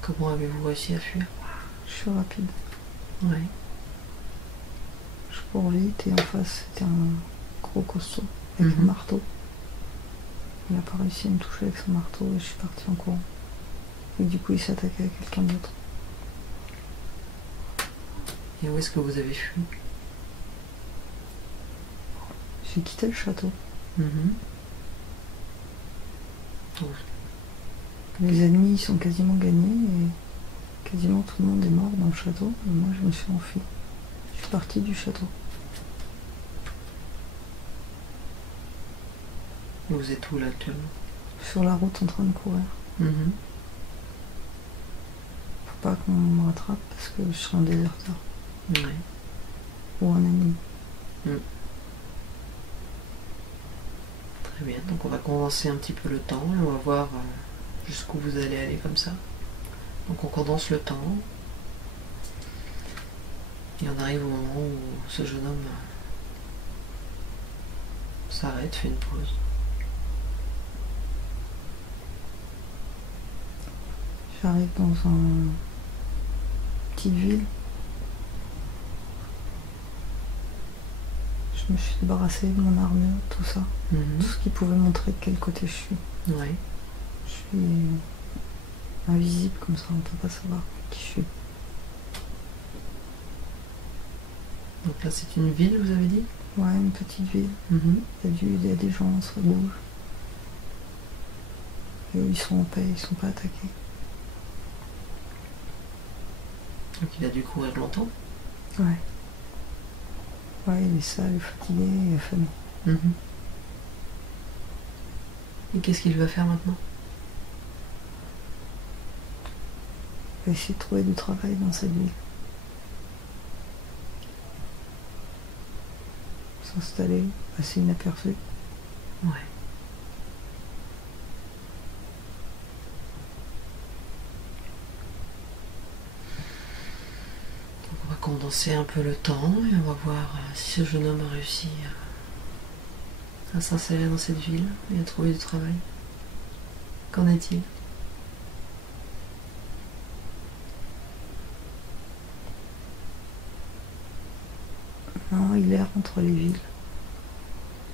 Comment avez-vous réussi à fuir? Je suis rapide. Oui. Je cours vite et en face c'était un gros costaud avec un marteau. Il n'a pas réussi à me toucher avec son marteau et je suis partie en courant. Et du coup il s'est attaqué à quelqu'un d'autre. Et où est-ce que vous avez fui? J'ai quitté le château. Mhm. Les ennemis sont quasiment gagnés et quasiment tout le monde est mort dans le château. Et moi je me suis enfui. Je suis partie du château. Vous êtes où là actuellement? Sur la route en train de courir. Mhm. Faut pas qu'on me rattrape parce que je serai un déserteur. Ouais. Ou un ennemi. Très bien, donc on va condenser un petit peu le temps et on va voir jusqu'où vous allez aller comme ça. Donc on condense le temps et on arrive au moment où ce jeune homme s'arrête, fait une pause. J'arrive dans une petite ville. Je me suis débarrassée de mon armure, tout ça. Tout ce qui pouvait montrer de quel côté je suis. Ouais. Je suis invisible comme ça, on ne peut pas savoir qui je suis. Donc là c'est une ville, vous avez dit? Ouais, une petite ville. Il y a des gens, ça bouge. Et eux, ils sont en paix, ils sont pas attaqués. Donc il a dû courir longtemps? Ouais. Ouais, il est sale, fatigué et affamé. Et qu'est-ce qu'il va faire maintenant? Il va essayer de trouver du travail dans cette ville. S'installer, passer inaperçu. Ouais. Donc on va condenser un peu le temps et on va voir si ce jeune homme a réussi à s'insérer dans cette ville et à trouver du travail. Qu'en est-il? Non, il erre entre les villes.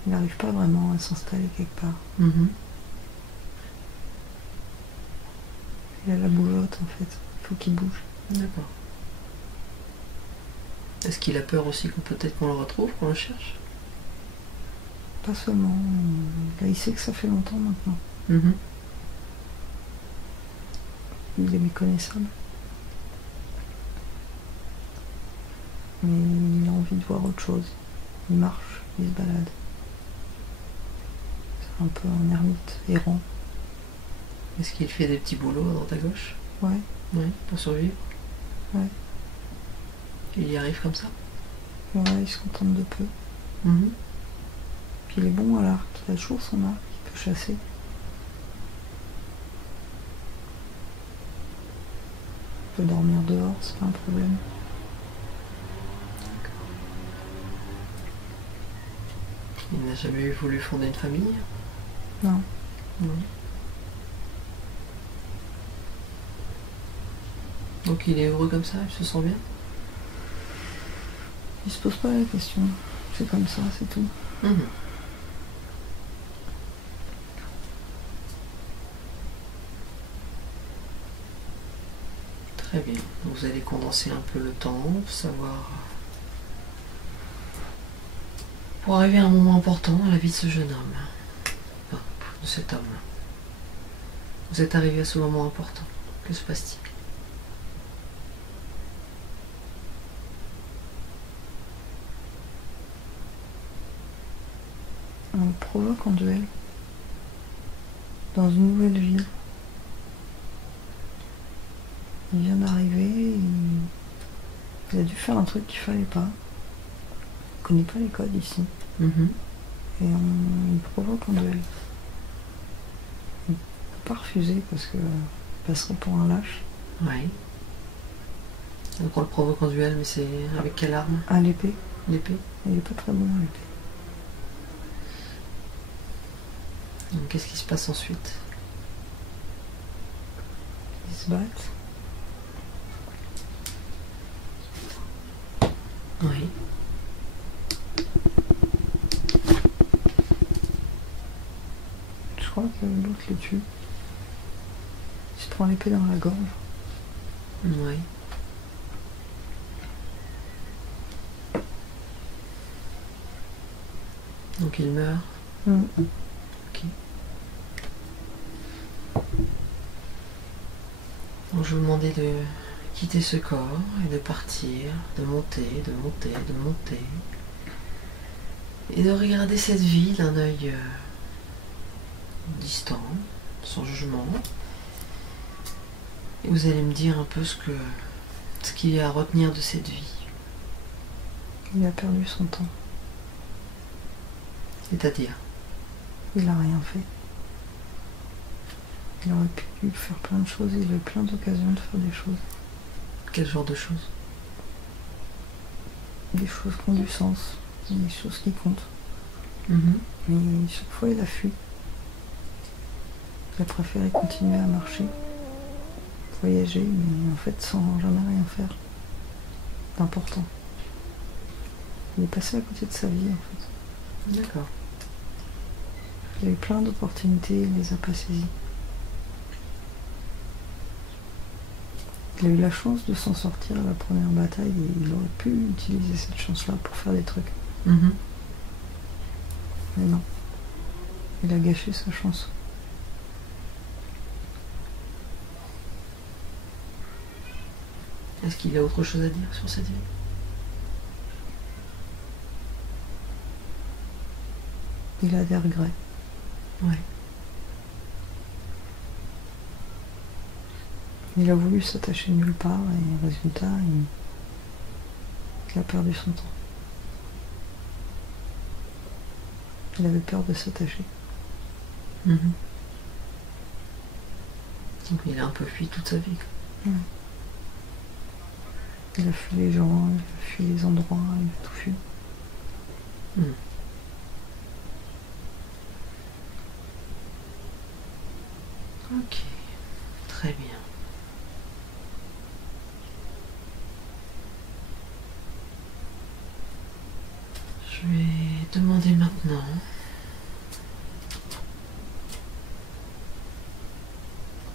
Il n'arrive pas vraiment à s'installer quelque part. Mhm. Il a la bougeotte en fait. Il faut qu'il bouge. D'accord. Est-ce qu'il a peur aussi que peut-être qu'on le retrouve, qu'on le cherche? Pas seulement. Là, il sait que ça fait longtemps maintenant. Mhm. Il est méconnaissable. Mais il a envie de voir autre chose. Il marche, il se balade. C'est un peu un ermite errant. Est-ce qu'il fait des petits boulots à droite à gauche? Ouais, Oui, pour survivre. ouais. Il y arrive comme ça? Ouais, il se contente de peu. Mhm. Puis il est bon à l'arc. Il a toujours son arc. Il peut chasser. Il peut dormir dehors, c'est pas un problème. Il n'a jamais voulu fonder une famille? Non. Non. Donc il est heureux comme ça, il se sent bien? Il se pose pas la question. C'est comme ça, c'est tout. Mhm. Très bien. Vous allez condenser un peu le temps pour savoir. Pour arriver à un moment important dans la vie de ce jeune homme. Enfin, de cet homme-là. Vous êtes arrivé à ce moment important. Que se passe-t-il? On le provoque en duel. Dans une nouvelle ville. Il vient d'arriver, il a dû faire un truc qu'il fallait pas. Il connaît pas les codes ici. Mhm. Et on le provoque en duel. Il ne peut pas refuser parce que il passerait pour un lâche. Oui. Donc on le provoque en duel, mais c'est avec quelle arme? À l'épée. L'épée? Il est pas très bon à l'épée. Donc qu'est-ce qui se passe ensuite? Ils se battent. Oui. Je crois que l'autre le tue. Il se prend l'épée dans la gorge. Oui. Donc il meurt. Mm. Ok. Donc je vous demandais de quitter ce corps et de partir, de monter, de monter, de monter. Et de regarder cette vie d'un œil distant, sans jugement. Et vous allez me dire un peu ce qu'il y a à retenir de cette vie. Il a perdu son temps. C'est-à-dire? Il a rien fait. Il aurait pu faire plein de choses. Il a eu plein d'occasions de faire des choses. Quel genre de choses? Des choses qui ont du sens. Des choses qui comptent. Mhm. Mais chaque fois, il a fui. Il a préféré continuer à marcher, voyager, mais en fait, sans jamais rien faire d'important. Il est passé à côté de sa vie, en fait. D'accord. Il a eu plein d'opportunités, il les a pas saisies. Il a eu la chance de s'en sortir à la première bataille et il aurait pu utiliser cette chance-là pour faire des trucs. Mhm. Mais non. Il a gâché sa chance. Est-ce qu'il y a autre chose à dire sur cette vie? Il a des regrets. Ouais. Il a voulu s'attacher nulle part et résultat, il a perdu son temps. Il avait peur de s'attacher. Mhm. Donc il a un peu fui toute sa vie. Ouais. Il a fui les gens, il a fui les endroits, il a tout fui. Mhm. Ok, très bien. Je vais demander maintenant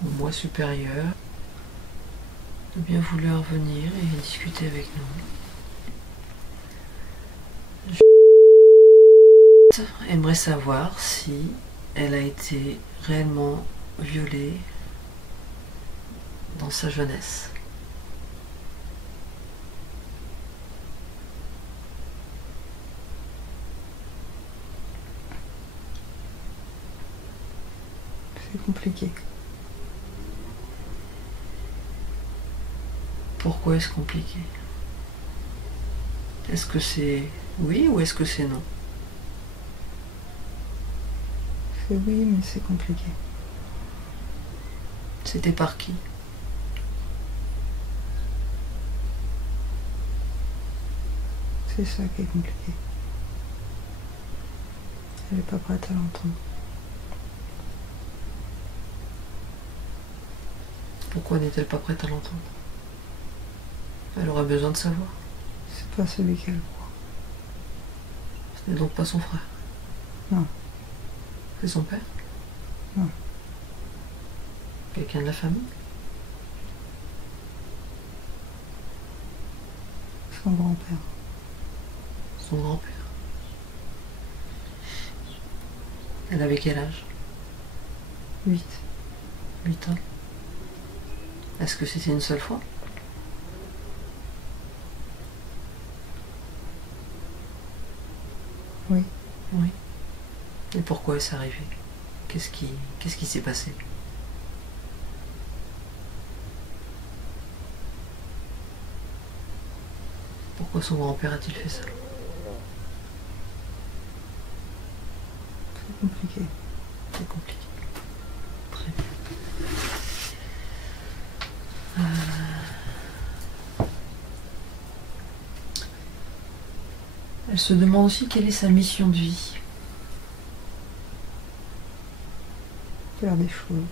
au moi supérieur de bien vouloir venir et discuter avec nous. Je aimerais savoir si elle a été réellement violée dans sa jeunesse. C'est compliqué. Pourquoi est-ce compliqué? Est-ce que c'est oui ou est-ce que c'est non? C'est oui, mais c'est compliqué. C'était par qui? C'est ça qui est compliqué. Elle n'est pas prête à l'entendre. Pourquoi n'est-elle pas prête à l'entendre? Elle aurait besoin de savoir. C'est pas celui qu'elle croit. Ce n'est donc pas son frère? Non. C'est son père? Non. Quelqu'un de la famille? Son grand-père. Son grand-père? Elle avait quel âge? 8. 8 ans. Est-ce que c'était une seule fois? Oui. Oui. Et pourquoi est-ce arrivé? Qu'est-ce qui s'est passé? Pourquoi son grand-père a-t-il fait ça? C'est compliqué. C'est compliqué. Très bien. Elle se demande aussi quelle est sa mission de vie. Faire des choses.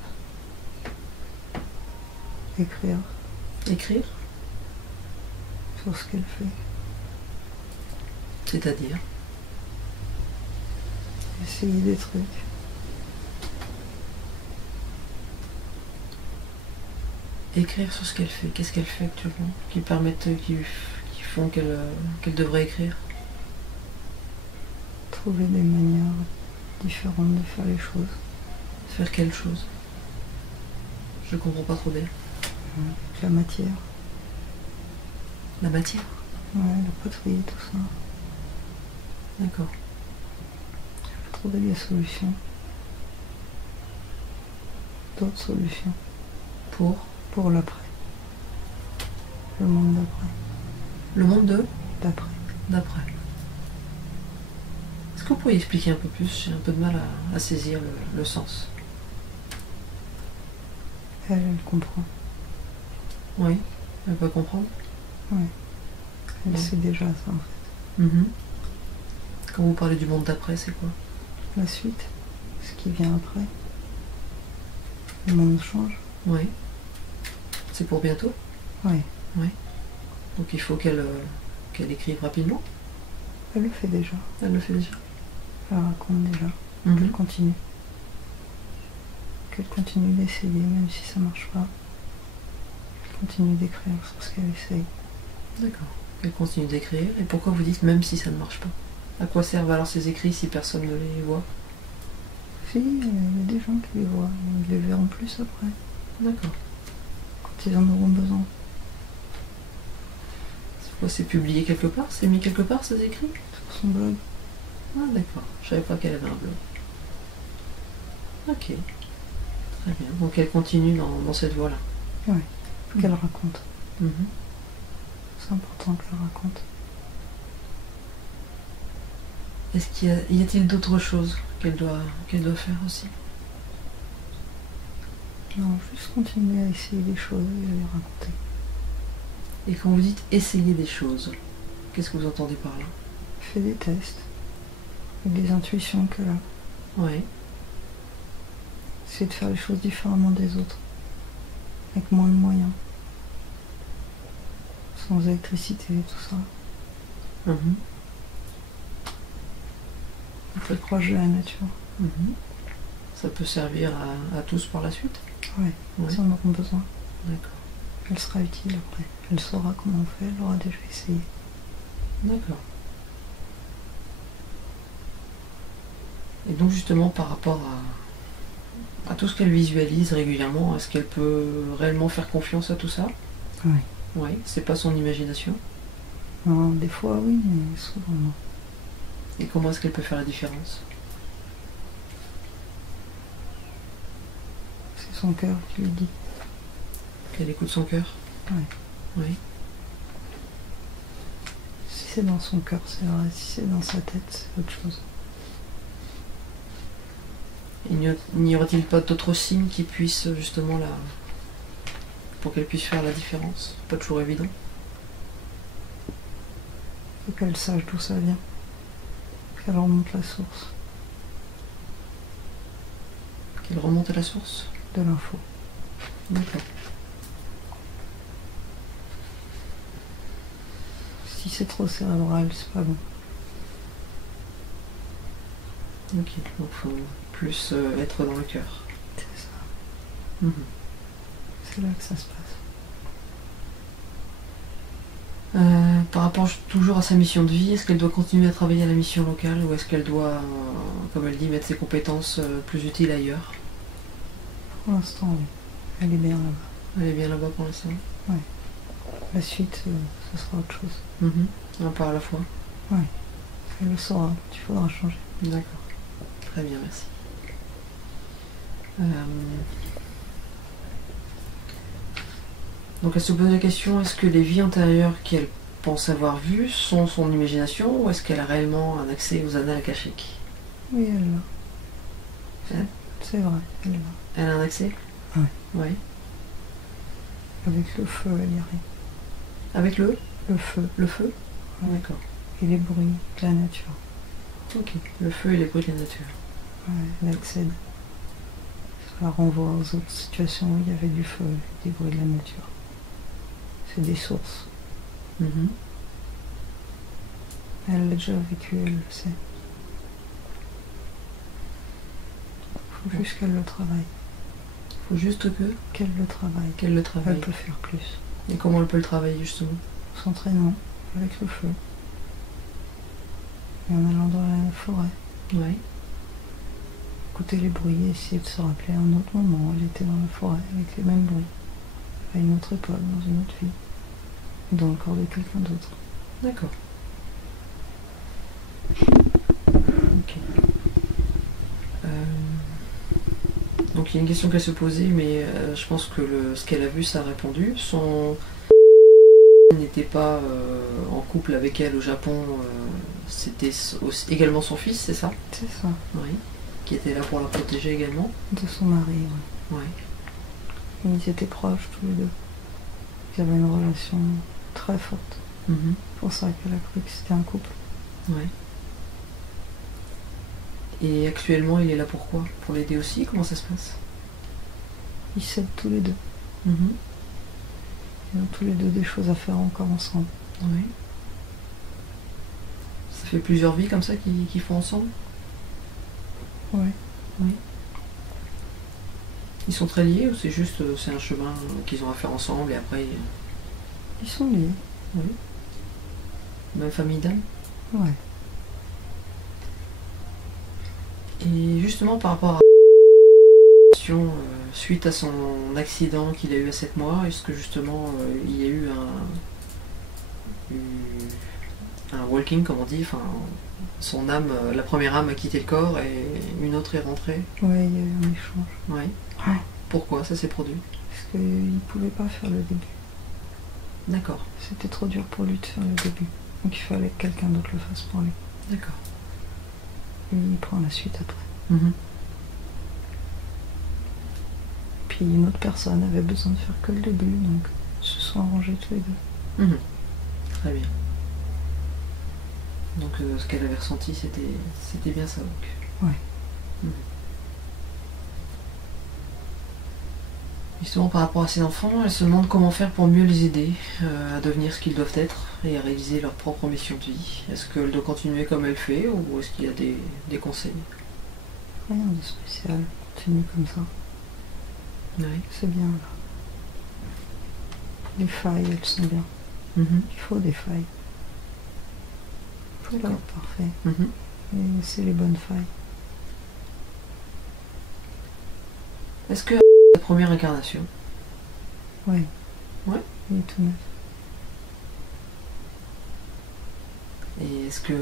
Écrire Écrire? sur ce qu'elle fait. C'est-à-dire? Essayer des trucs. Écrire sur ce qu'elle fait. Qu'est-ce qu'elle fait actuellement? Qui permettent, qui font qu'elle devrait écrire? Trouver des manières différentes de faire les choses. Faire quelle chose? Je comprends pas trop bien. La matière. La matière? Ouais, la poterie, tout ça. D'accord. Trouver des solutions. D'autres solutions. Pour l'après. Le monde d'après. le monde D'après. d'après. Est-ce que vous pourriez expliquer un peu plus? J'ai un peu de mal à saisir le sens. Elle comprend. Oui, elle peut comprendre. Ouais. Elle Bon. sait déjà ça en fait. Mhm. Quand vous parlez du monde d'après, c'est quoi? La suite, ce qui vient après. Le monde change. Oui. C'est pour bientôt? Ouais. Donc il faut qu'elle écrive rapidement? Elle le fait déjà. Elle le fait déjà. Elle raconte déjà. Mhm. Qu'elle continue. Qu'elle continue d'essayer, même si ça marche pas. Qu'elle continue d'écrire sur ce qu'elle essaye. D'accord. Elle continue d'écrire. Et pourquoi vous dites même si ça ne marche pas? À quoi servent alors ces écrits si personne ne les voit? Si, il y a des gens qui les voient. Ils les verront plus après. D'accord. Quand ils en auront besoin. C'est quoi? C'est publié quelque part? C'est mis quelque part ces écrits? Sur son blog. Ah d'accord. Je savais pas qu'elle avait un blog. Ok. Très bien. Donc elle continue dans cette voie-là. Qu'elle raconte. Mhm. C'est important qu'elle raconte. Est-ce y a-t-il d'autres choses qu'elle doit faire aussi? Non, juste continuer à essayer des choses et à les raconter. Et quand vous dites essayer des choses, qu'est-ce que vous entendez par là? Fait des tests. Avec des intuitions qu'elle a. Ouais. Essayer de faire les choses différemment des autres, avec moins de moyens, sans électricité, tout ça. Mhm. Un peu proche de la nature. Mhm. Ça peut servir à tous par la suite? Ouais, Ouais. si on en a besoin. D'accord. Elle sera utile après. Elle saura comment on fait, elle aura déjà essayé. D'accord. Et donc justement par rapport à tout ce qu'elle visualise régulièrement, est-ce qu'elle peut réellement faire confiance à tout ça? Oui. Oui, c'est pas son imagination. Non, des fois oui, mais souvent non. Et comment est-ce qu'elle peut faire la différence? C'est son cœur qui lui dit. Qu'elle écoute son cœur? Ouais. Oui. Si c'est dans son cœur, c'est vrai. Si c'est dans sa tête, c'est autre chose. Et n'y aurait-il pas d'autres signes qui puissent justement pour qu'elle puisse faire la différence? Pas toujours évident. Faut qu'elle sache d'où ça vient. Qu'elle remonte la source Qu'elle remonte à la source? de l'info. D'accord. Si c'est trop cérébral, c'est pas bon. Ok, donc faut plus être dans le cœur. C'est ça. Mhm. C'est là que ça se passe. Par rapport toujours à sa mission de vie, est-ce qu'elle doit continuer à travailler à la mission locale ou est-ce qu'elle doit, comme elle dit, mettre ses compétences plus utiles ailleurs? Pour l'instant, oui. Elle est bien là-bas. Elle est bien là-bas pour l'instant. La suite, ce sera autre chose. Mhm. Un pas à la fois. Elle le saura. Il faudra changer. D'accord. Très bien, merci. Donc elle se pose la question, est-ce que les vies antérieures qu'elle pense avoir vues sont son imagination ou est-ce qu'elle a réellement un accès aux annales akashiques? Oui, elle l'a. Hein? C'est vrai, elle l'a. Elle a un accès? Ouais. Ouais. Avec le feu, elle y arrive. Avec le feu. Le feu? Ouais. D'accord. Et les bruits de la nature. Ok. Le feu et les bruits de la nature. Ouais, elle accède. Ça la renvoie aux autres situations où il y avait du feu, des bruits de la nature. C'est des sources. Mhm. Elle l'a déjà vécu, elle le sait. Il faut juste qu'elle le travaille. Faut juste Qu'elle le travaille. qu'elle le Elle travaille. peut faire plus. Et comment elle peut le travailler justement? S'entraînement avec le feu. Et en allant dans la forêt. Ouais. Écouter les bruits, essayer de se rappeler un autre moment. Elle était dans la forêt avec les mêmes bruits. À une autre époque, dans une autre vie. Dans le corps de quelqu'un d'autre. D'accord. Ok. Donc il y a une question qu'elle se posait, mais je pense que ce qu'elle a vu, ça a répondu. Son n'était pas en couple avec elle au Japon, c'était également son fils, c'est ça? C'est ça. Oui. Qui était là pour la protéger également. De son mari, ouais. Ouais. Ils étaient proches tous les deux. Ils avaient une relation très forte. Mhm. C'est pour ça qu'elle a cru que c'était un couple. Ouais. Et actuellement, il est là pourquoi? Pour l'aider aussi? Comment ça se passe? Ils s'aident tous les deux. Mhm. Ils ont tous les deux des choses à faire encore ensemble. Oui. Ça fait plusieurs vies comme ça qu'ils font ensemble? Ouais. Oui. Ils sont très liés ou c'est juste c'est un chemin qu'ils ont à faire ensemble et après Ils sont liés. oui. Même famille d'âme? Ouais. Et justement par rapport à suite à son accident qu'il a eu à 7 mois, est-ce que justement il y a eu un walking comme on dit, enfin son âme, la première âme a quitté le corps et une autre est rentrée? Ouais, il y a eu un échange. Oui. Ouais. Pourquoi ça s'est produit? Parce qu'il ne pouvait pas faire le début. D'accord. C'était trop dur pour lui de faire le début. Donc il fallait que quelqu'un d'autre le fasse pour lui. D'accord. Et il prend la suite après. Mhm. Puis une autre personne avait besoin de faire que le début, donc ils se sont arrangés tous les deux. Mhm. Très bien. Donc ce qu'elle avait ressenti, c'était bien ça donc. Ouais. Mhm. Justement, par rapport à ces enfants, elle se demande comment faire pour mieux les aider à devenir ce qu'ils doivent être et à réaliser leur propre mission de vie. Est-ce qu'elle doit continuer comme elle fait ou est-ce qu'il y a des conseils? Rien de spécial. Continue comme ça. Oui. C'est bien là. Les failles, elles sont bien. Mhm. Il faut des failles. Il faut pas être parfait. Mhm. Mais c'est les bonnes failles. Est-ce que la première incarnation? Ouais. Ouais. Il est tout neuf. Et est-ce que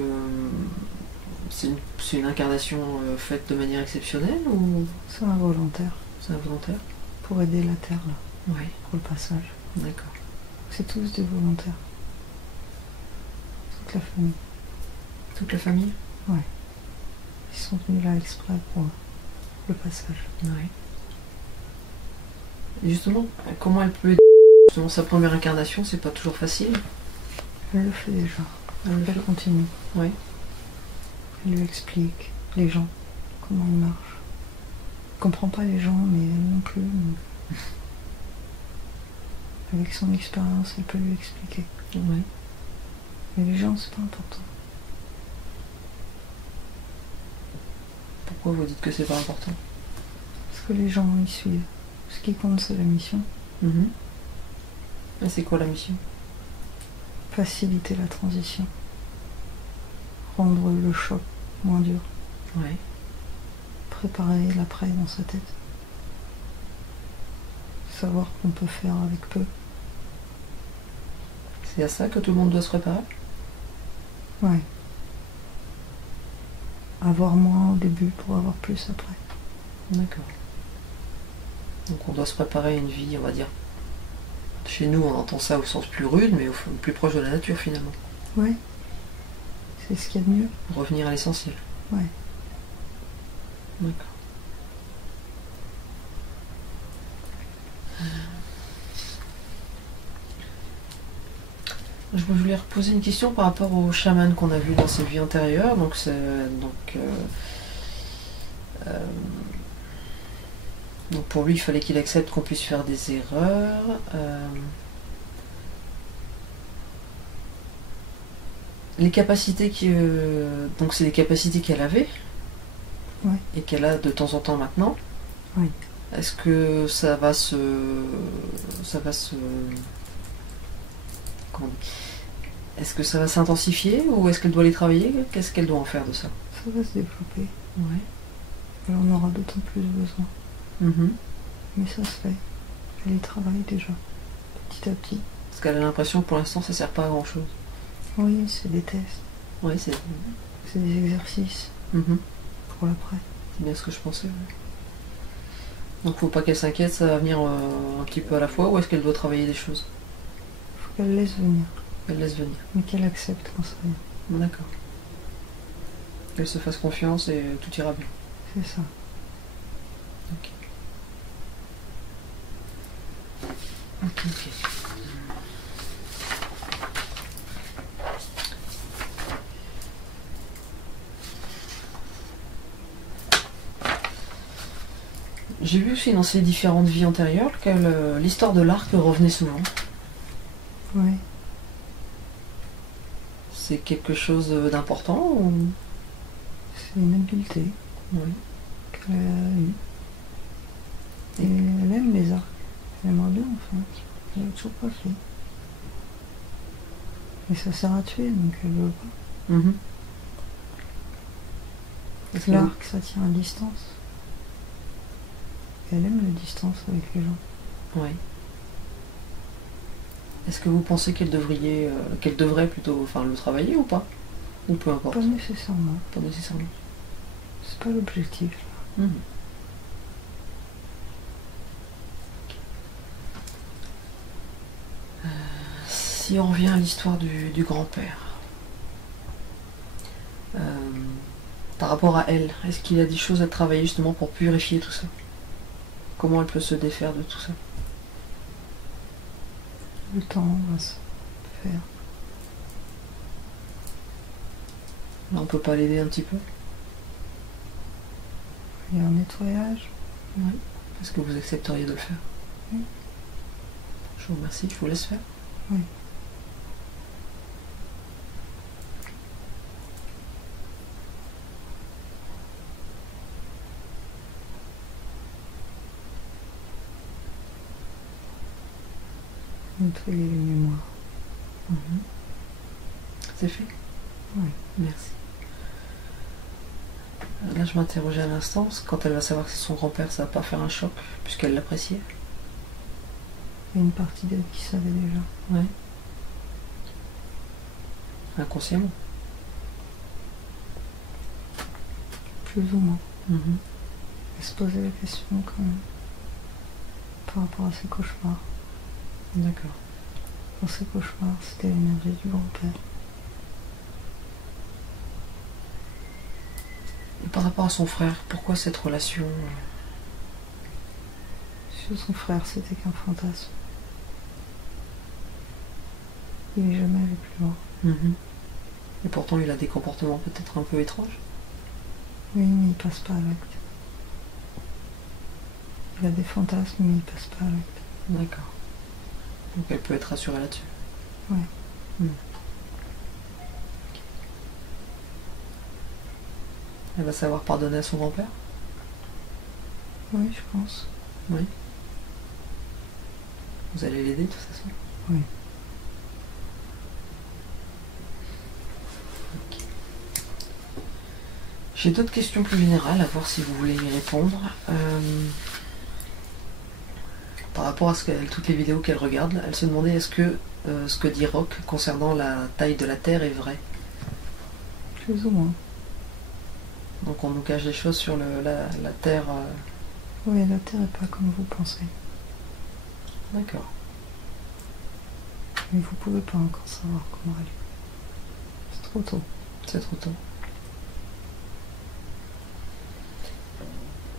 c'est une incarnation faite de manière exceptionnelle ou C'est involontaire. c'est involontaire? Pour aider la Terre là. Oui, Pour le passage. d'accord. C'est tous des volontaires. Toute la famille. Toute la famille? Ils sont venus là exprès pour le passage. Oui. Et justement, comment elle peut aider? Justement, sa première incarnation, c'est pas toujours facile. Elle le fait déjà. Elle le fait. Elle continue. Oui. Elle lui explique les gens, comment ils marchent. Elle comprend pas les gens, mais elle non plus. Avec son expérience, elle peut lui expliquer. Oui. Mais les gens, c'est pas important. Pourquoi vous dites que c'est pas important? Parce que les gens, ils suivent. Ce qui compte, c'est la mission. Mhm. Et c'est quoi la mission? Faciliter la transition. Rendre le choc moins dur. Oui. Préparer l'après dans sa tête. Savoir qu'on peut faire avec peu. C'est à ça que tout le monde doit se préparer? Ouais. Avoir moins au début pour avoir plus après. D'accord. Donc on doit se préparer à une vie, on va dire. Chez nous, on entend ça au sens plus rude, mais plus proche de la nature finalement. Ouais. C'est ce qu'il y a de mieux. Revenir à l'essentiel. Ouais. D'accord. Je voulais reposer une question par rapport au chaman qu'on a vu dans ses vies antérieures. Donc, donc pour lui, il fallait qu'il accepte qu'on puisse faire des erreurs. Les capacités donc c'est des capacités qu'elle avait, Ouais. et qu'elle a de temps en temps maintenant. Oui. Est-ce que ça va se comment on dit? Est-ce que ça va s'intensifier ou est-ce qu'elle doit les travailler? Qu'est-ce qu'elle doit en faire de ça? Ça va se développer. Ouais. Alors on aura d'autant plus besoin. Mhm. Mais ça se fait. Elle y travaille déjà. Petit à petit. Parce qu'elle a l'impression que pour l'instant ça sert pas à grand chose. Oui, c'est des tests. Oui, c'est C'est des exercices Mhm. pour l'après. C'est bien ce que je pensais. Ouais. Donc faut pas qu'elle s'inquiète, ça va venir un petit peu à la fois, ou est-ce qu'elle doit travailler des choses? Faut qu'elle laisse venir. Elle laisse venir. Mais qu'elle accepte quand ça vient. D'accord. Qu'elle se fasse confiance et tout ira bien. C'est ça. Ok. Ok, ok. J'ai vu aussi dans ses différentes vies antérieures que l'histoire de l'arc revenait souvent. Ouais. C'est quelque chose d'important ou... C'est une habileté Oui. qu'elle a eue. Et elle aime les arcs. Elle aimerait bien en faire. Elle l'a toujours pas fait. Mais ça sert à tuer, donc elle veut pas. Mhm. Est-ce que- L'arc, ça tient à distance. Et elle aime la distance avec les gens. Oui. Est-ce que vous pensez qu'elle devrait plutôt, enfin, le travailler ou pas? Ou peu importe. Pas nécessairement. Pas nécessairement. C'est pas l'objectif. Mhm. Si on revient à l'histoire du grand-père, par rapport à elle, est-ce qu'il y a des choses à travailler justement pour purifier tout ça? Comment elle peut se défaire de tout ça? Le temps va se faire. Là, on peut pas l'aider un petit peu? Il y a un nettoyage. Oui. Est-ce que vous accepteriez de le faire? Oui. Je vous remercie, je vous laisse faire. Oui. Nettoyer les mémoires. C'est fait? Oui. Merci. Là, je m'interrogeais à l'instant, quand elle va savoir que c'est son grand-père, ça va pas faire un choc, puisqu'elle l'appréciait. Il y a une partie d'elle qui savait déjà. Ouais. Inconsciemment. Plus ou moins. Mhm. Elle se posait la question quand même. Par rapport à ses cauchemars. D'accord. Dans ses cauchemars, c'était l'énergie du grand-père. Et par rapport à son frère, pourquoi cette relation Sur son frère, c'était qu'un fantasme. Il n'est jamais allé plus loin. Mhm. Et pourtant, il a des comportements peut-être un peu étranges. Oui, mais il passe pas à l'acte. Il a des fantasmes, mais il passe pas à l'acte. D'accord. Donc elle peut être rassurée là-dessus. Ouais. Elle va savoir pardonner à son grand-père. Oui, je pense. Oui. Vous allez l'aider de toute façon. Oui. Ok. J'ai d'autres questions plus générales, à voir si vous voulez y répondre. Par rapport à toutes les vidéos qu'elle regarde, elle se demandait est-ce que ce que dit Rock concernant la taille de la Terre est vrai. Plus ou moins. Donc on nous cache des choses sur la Terre. Oui, la Terre n'est pas comme vous pensez. D'accord. Mais vous pouvez pas encore savoir comment elle est. C'est trop tôt. C'est trop tôt.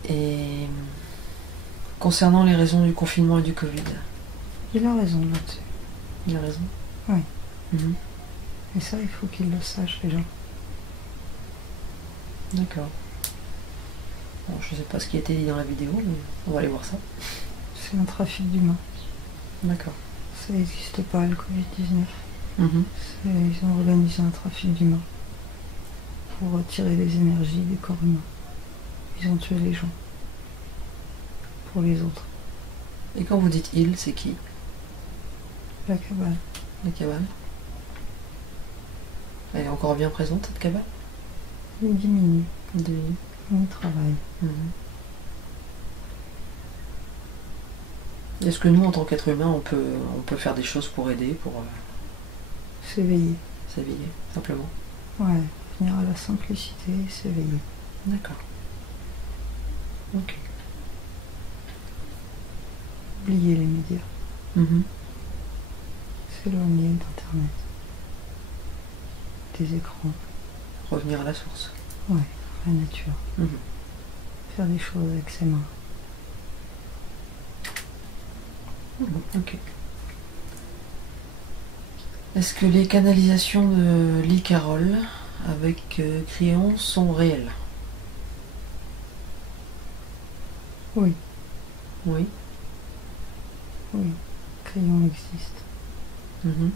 Et concernant les raisons du confinement et du Covid, Il a raison là-dessus. il a raison. Oui. Mhm. Et ça, il faut qu'ils le sachent, les gens. D'accord. Bon, je sais pas ce qui a été dit dans la vidéo, mais on va aller voir ça. C'est un trafic d'humains. D'accord. Ça n'existe pas, le Covid-19. Mhm. Ils ont organisé un trafic d'humains pour retirer les énergies des corps humains. Ils ont tué les gens. Pour les autres. Et quand vous dites il, c'est qui? La cabale. La cabane? Elle est encore bien présente, cette cabane? Il diminue. De... Il travaille. Mhm. Est-ce que nous, en tant qu'être humain, on peut faire des choses pour aider, pour S'éveiller. s'éveiller, simplement? Ouais. Venir à la simplicité et s'éveiller. D'accord. Ok. Oublier les médias. Mhm. S'éloigner d'Internet. Des écrans. Revenir à la source. Ouais. La nature. Mhm. Faire des choses avec ses mains. Ok. Est-ce que les canalisations de Lee Carroll avec Crayon sont réelles? Oui. Oui. Oui. Crayon existe. Mhm.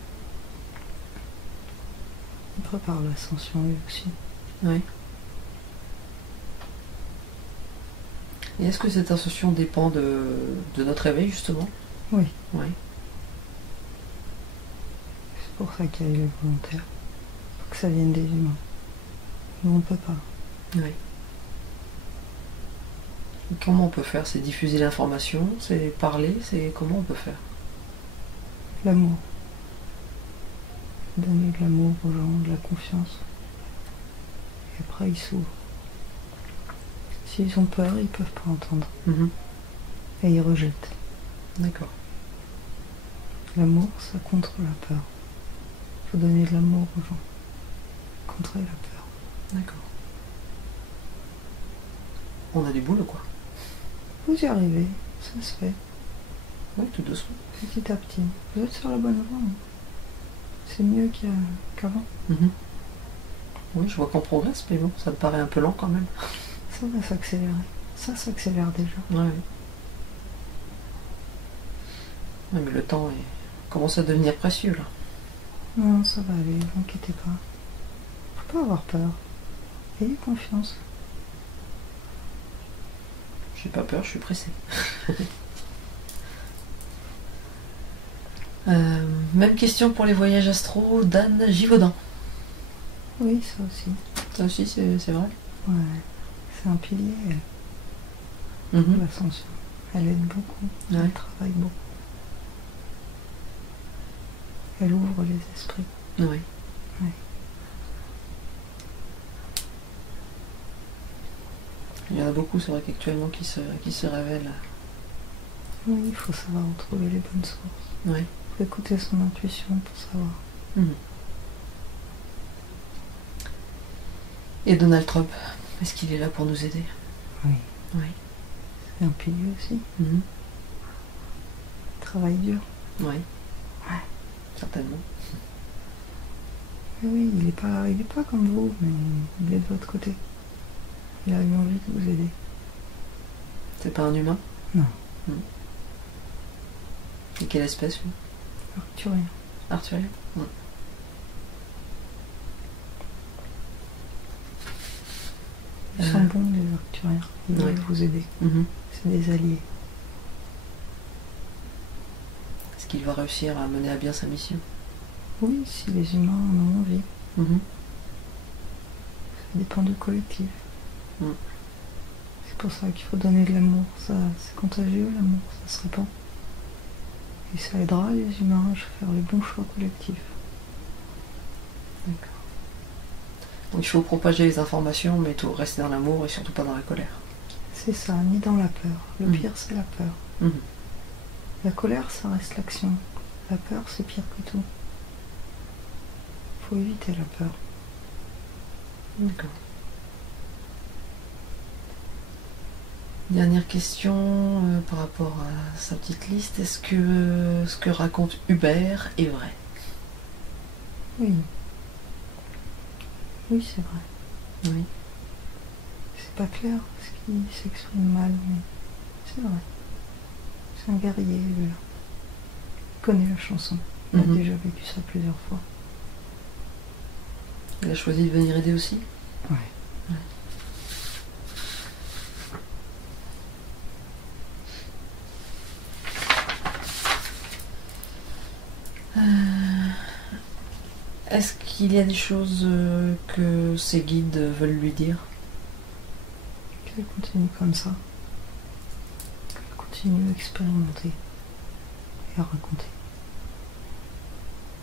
Il prépare l'ascension lui aussi. Oui. Et est-ce que cette ascension dépend de notre réveil, justement? Oui. Oui. C'est pour ça qu'il y a les volontaires. Faut que ça vienne des humains. Nous, on peut pas. Oui. Et comment on peut faire? C'est diffuser l'information? C'est parler? C'est comment on peut faire? L'amour. Donner de l'amour aux gens, de la confiance. Et après, ils s'ouvrent. S'ils ont peur, ils peuvent pas entendre. Mhm. Et ils rejettent. D'accord. L'amour, ça contre la peur. Il faut donner de l'amour aux gens. Contrer la peur. D'accord. On a du boulot, quoi. Vous y arrivez, ça se fait. Oui, tout doucement. Petit à petit. Vous êtes sur la bonne voie. Hein. C'est mieux qu'avant. Mhm. Oui, je vois qu'on progresse, mais bon, ça me paraît un peu lent quand même. Ça va s'accélérer. Ça s'accélère déjà. Ouais. Oui, mais le temps commence à devenir précieux là. Non, ça va aller, ne vous inquiétez pas. Faut pas avoir peur. Ayez confiance. J'ai pas peur, je suis pressée. Même question pour les voyages astro d'Anne Givaudan. Oui, ça aussi. Ça aussi, c'est vrai. Ouais. C'est un pilier, Mhm. l'ascension. Elle aide beaucoup. Ouais. Elle travaille beaucoup. Elle ouvre les esprits. Oui. Ouais. Il y en a beaucoup, c'est vrai qu'actuellement, qui se révèlent. Oui, il faut savoir retrouver les bonnes sources. Oui. Il faut écouter son intuition pour savoir. Mhm. Et Donald Trump, est-ce qu'il est là pour nous aider? Oui. Oui. C'est un pilier aussi. Mhm. Travail dur. Oui. Ouais. Certainement. Mais oui, il est pas comme vous, mais il est de votre côté. Il a eu envie de vous aider. C'est pas un humain? Non. Et quelle espèce, lui? Arthurien. Arthurien? Ils sont bons, les Arthuriens. Ils Ouais. veulent vous aider. Mhm. C'est des alliés. Est-ce qu'il va réussir à mener à bien sa mission? Oui, si les humains en ont envie. Mhm. Ça dépend du collectif. Mm. C'est pour ça qu'il faut donner de l'amour. Ça, c'est contagieux, l'amour. Ça se répand. Et ça aidera les humains à faire les bons choix collectifs. D'accord. Donc il faut propager les informations, mais tout rester dans l'amour et surtout pas dans la colère. C'est ça, ni dans la peur. Le pire, c'est la peur. Mhm. La colère, ça reste l'action. La peur, c'est pire que tout. Faut éviter la peur. D'accord. Dernière question par rapport à sa petite liste. Est-ce que ce que raconte Hubert est vrai? Oui. Oui, c'est vrai. Oui. C'est pas clair, parce qu'il s'exprime mal, mais c'est vrai. C'est un guerrier, lui. Il connaît la chanson. Il a déjà vécu ça plusieurs fois. Il a choisi de venir aider aussi? Ouais. Est-ce qu'il y a des choses que ses guides veulent lui dire? Qu'elle continue comme ça. Qu'elle continue à expérimenter et à raconter.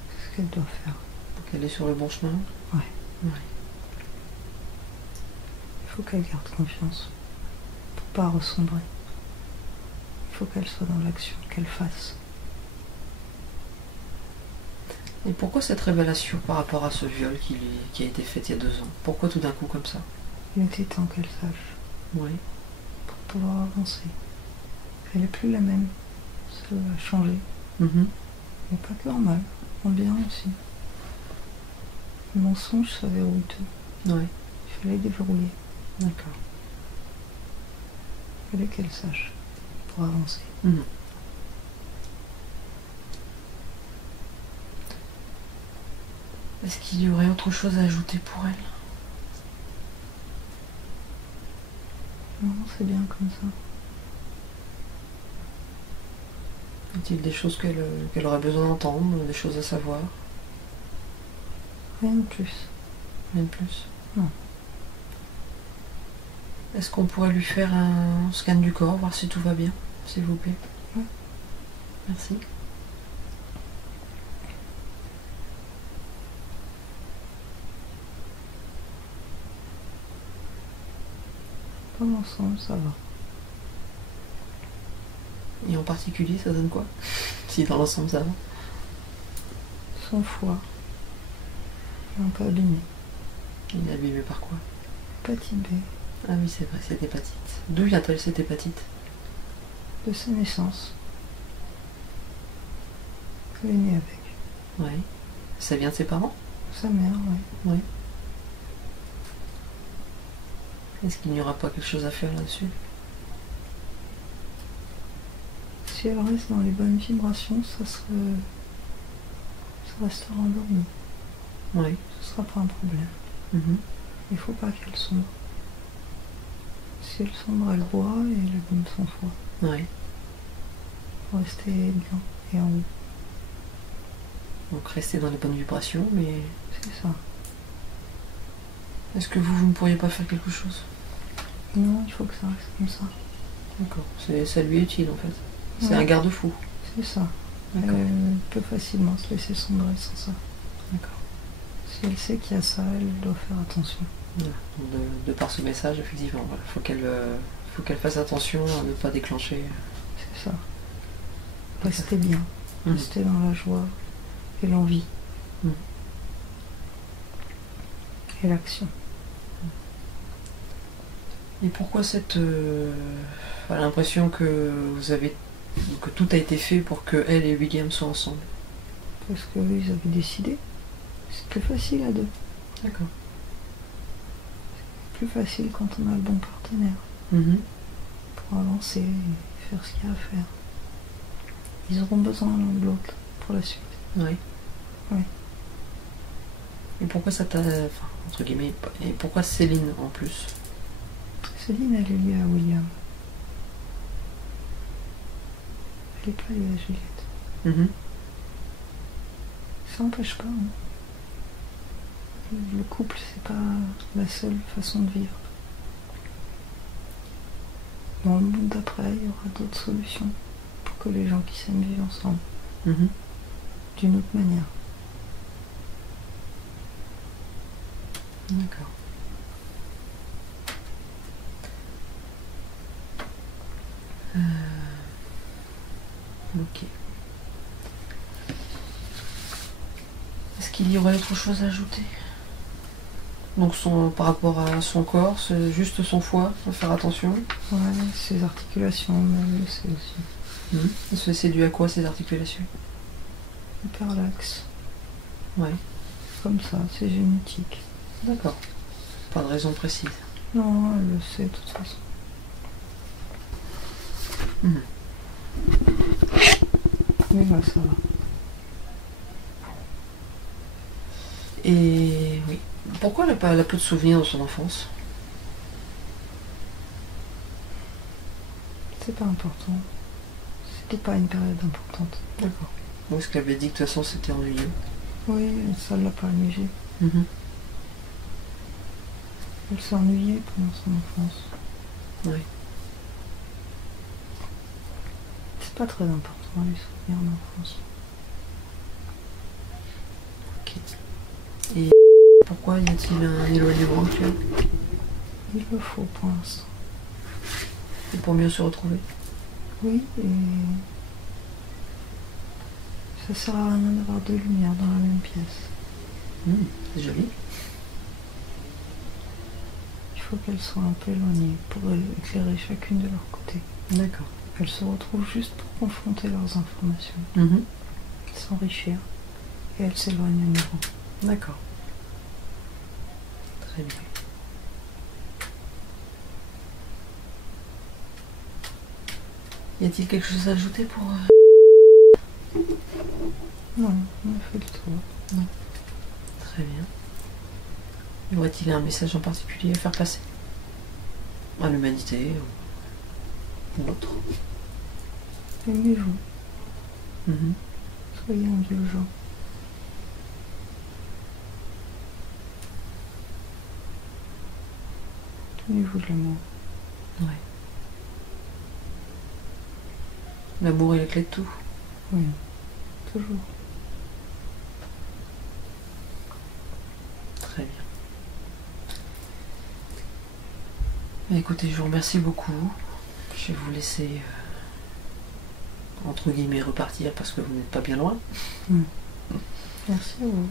C'est ce qu'elle doit faire. Donc elle est sur le bon chemin? Ouais. Ouais. Il faut qu'elle garde confiance pour pas ressombrer. Il faut qu'elle soit dans l'action, qu'elle fasse. Et pourquoi cette révélation par rapport à ce viol qui a été fait il y a 2 ans? Pourquoi tout d'un coup comme ça? Il était temps qu'elle sache Oui. pour pouvoir avancer. Elle n'est plus la même. Ça va changer. Mhm. Mais pas que en mal, en bien aussi. Le mensonge, ça verrouille tout. Oui. Il fallait déverrouiller. D'accord. Il fallait qu'elle sache pour avancer. Mhm. Est-ce qu'il y aurait autre chose à ajouter pour elle? Non, c'est bien comme ça. Y a-t-il des choses qu'elle aurait besoin d'entendre, des choses à savoir? Rien de plus. Rien de plus? Non. Est-ce qu'on pourrait lui faire un scan du corps, voir si tout va bien, s'il vous plaît? Ouais. Merci. Dans l'ensemble, ça va. Et en particulier, ça donne quoi? Si dans l'ensemble ça va. Son foie est un peu abîmé. Il est abîmé par quoi? Hépatite B, Ah oui, c'est vrai, cette hépatite. D'où vient-elle cette hépatite? de sa naissance. Elle est née avec. Oui. Ça vient de ses parents? Sa mère, ouais. Oui. Est-ce qu'il n'y aura pas quelque chose à faire là-dessus? Si elle reste dans les bonnes vibrations, ça restera endormi. Oui. Ce sera pas un problème. Mhm. Il faut pas qu'elle sombre. Si elle sombre, elle boit et elle abîme son foie. Oui. Faut rester bien et en haut. Donc rester dans les bonnes vibrations, mais C'est ça. est-ce que vous ne pourriez pas faire quelque chose? Non, il faut que ça reste comme ça. D'accord. Ça lui est utile en fait. C'est Ouais. un garde-fou. C'est ça. Elle D'accord. peut facilement se laisser sombrer sans ça. D'accord. Si elle sait qu'il y a ça, elle doit faire attention. Voilà. Donc, de par ce message, effectivement, voilà. Faut qu'elle fasse attention à ne pas déclencher. C'est ça. Rester bien. Mhm. Rester dans la joie et l'envie. Mhm. Et l'action. Et pourquoi l'impression que que tout a été fait pour que elle et William soient ensemble? Parce qu'eux, ils avaient décidé. C'est plus facile à deux. D'accord. Plus facile quand on a le bon partenaire. Mhm. Pour avancer et faire ce qu'il y a à faire. Ils auront besoin l'un de l'autre pour la suite. Oui. Oui. Et pourquoi ça t'a... Enfin, entre guillemets, et pourquoi Céline en plus? Céline, elle est liée à William. Elle n'est pas liée à Juliette. Mhm. Ça n'empêche pas. Hein. Le couple, c'est pas la seule façon de vivre. Dans le monde d'après, il y aura d'autres solutions pour que les gens qui s'aiment vivent ensemble. Mhm. D'une autre manière. D'accord. Ok. Est-ce qu'il y aurait autre chose à ajouter? Donc par rapport à son corps, c'est juste son foie, faut faire attention. Ouais, ses articulations, mais c'est aussi C'est dû à quoi ces articulations? hyperlaxe. Ouais. Comme ça, c'est génétique. D'accord. Pas de raison précise. Non, elle le sait de toute façon. Mhm. Mais là, ça va. Et oui. Pourquoi elle a peu de souvenirs de son enfance? C'est pas important. C'était pas une période importante. D'accord. Est-ce qu'elle avait dit que de toute façon c'était ennuyeux? Oui, ça l'a pas amusée. Mhm. Elle s'est ennuyée pendant son enfance. Oui. C'est pas très important les souvenirs d'enfance. Ok. Et pourquoi y a-t-il un éloignement actuel? Il le faut pour l'instant. Et pour mieux se retrouver? Oui, et ça sert à rien d'avoir deux lumières dans la même pièce. C'est joli. Il faut qu'elles soient un peu éloignées pour éclairer chacune de leur côté. D'accord. Elles se retrouvent juste pour confronter leurs informations, Mhm. s'enrichir, et elles s'éloignent à nouveau. D'accord. Très bien. Y a-t-il quelque chose à ajouter pour... Non, on a fait le tour. Très bien. Y aurait-il un message en particulier à faire passer? À l'humanité ou autre? Aimez-vous, Mhm. soyez indulgents. Donnez-vous de l'amour. Ouais. L'amour est la clé de tout. Oui, toujours. Très bien. Écoutez, je vous remercie beaucoup. Je vais vous laisser, entre guillemets, repartir parce que vous n'êtes pas bien loin. Merci à vous.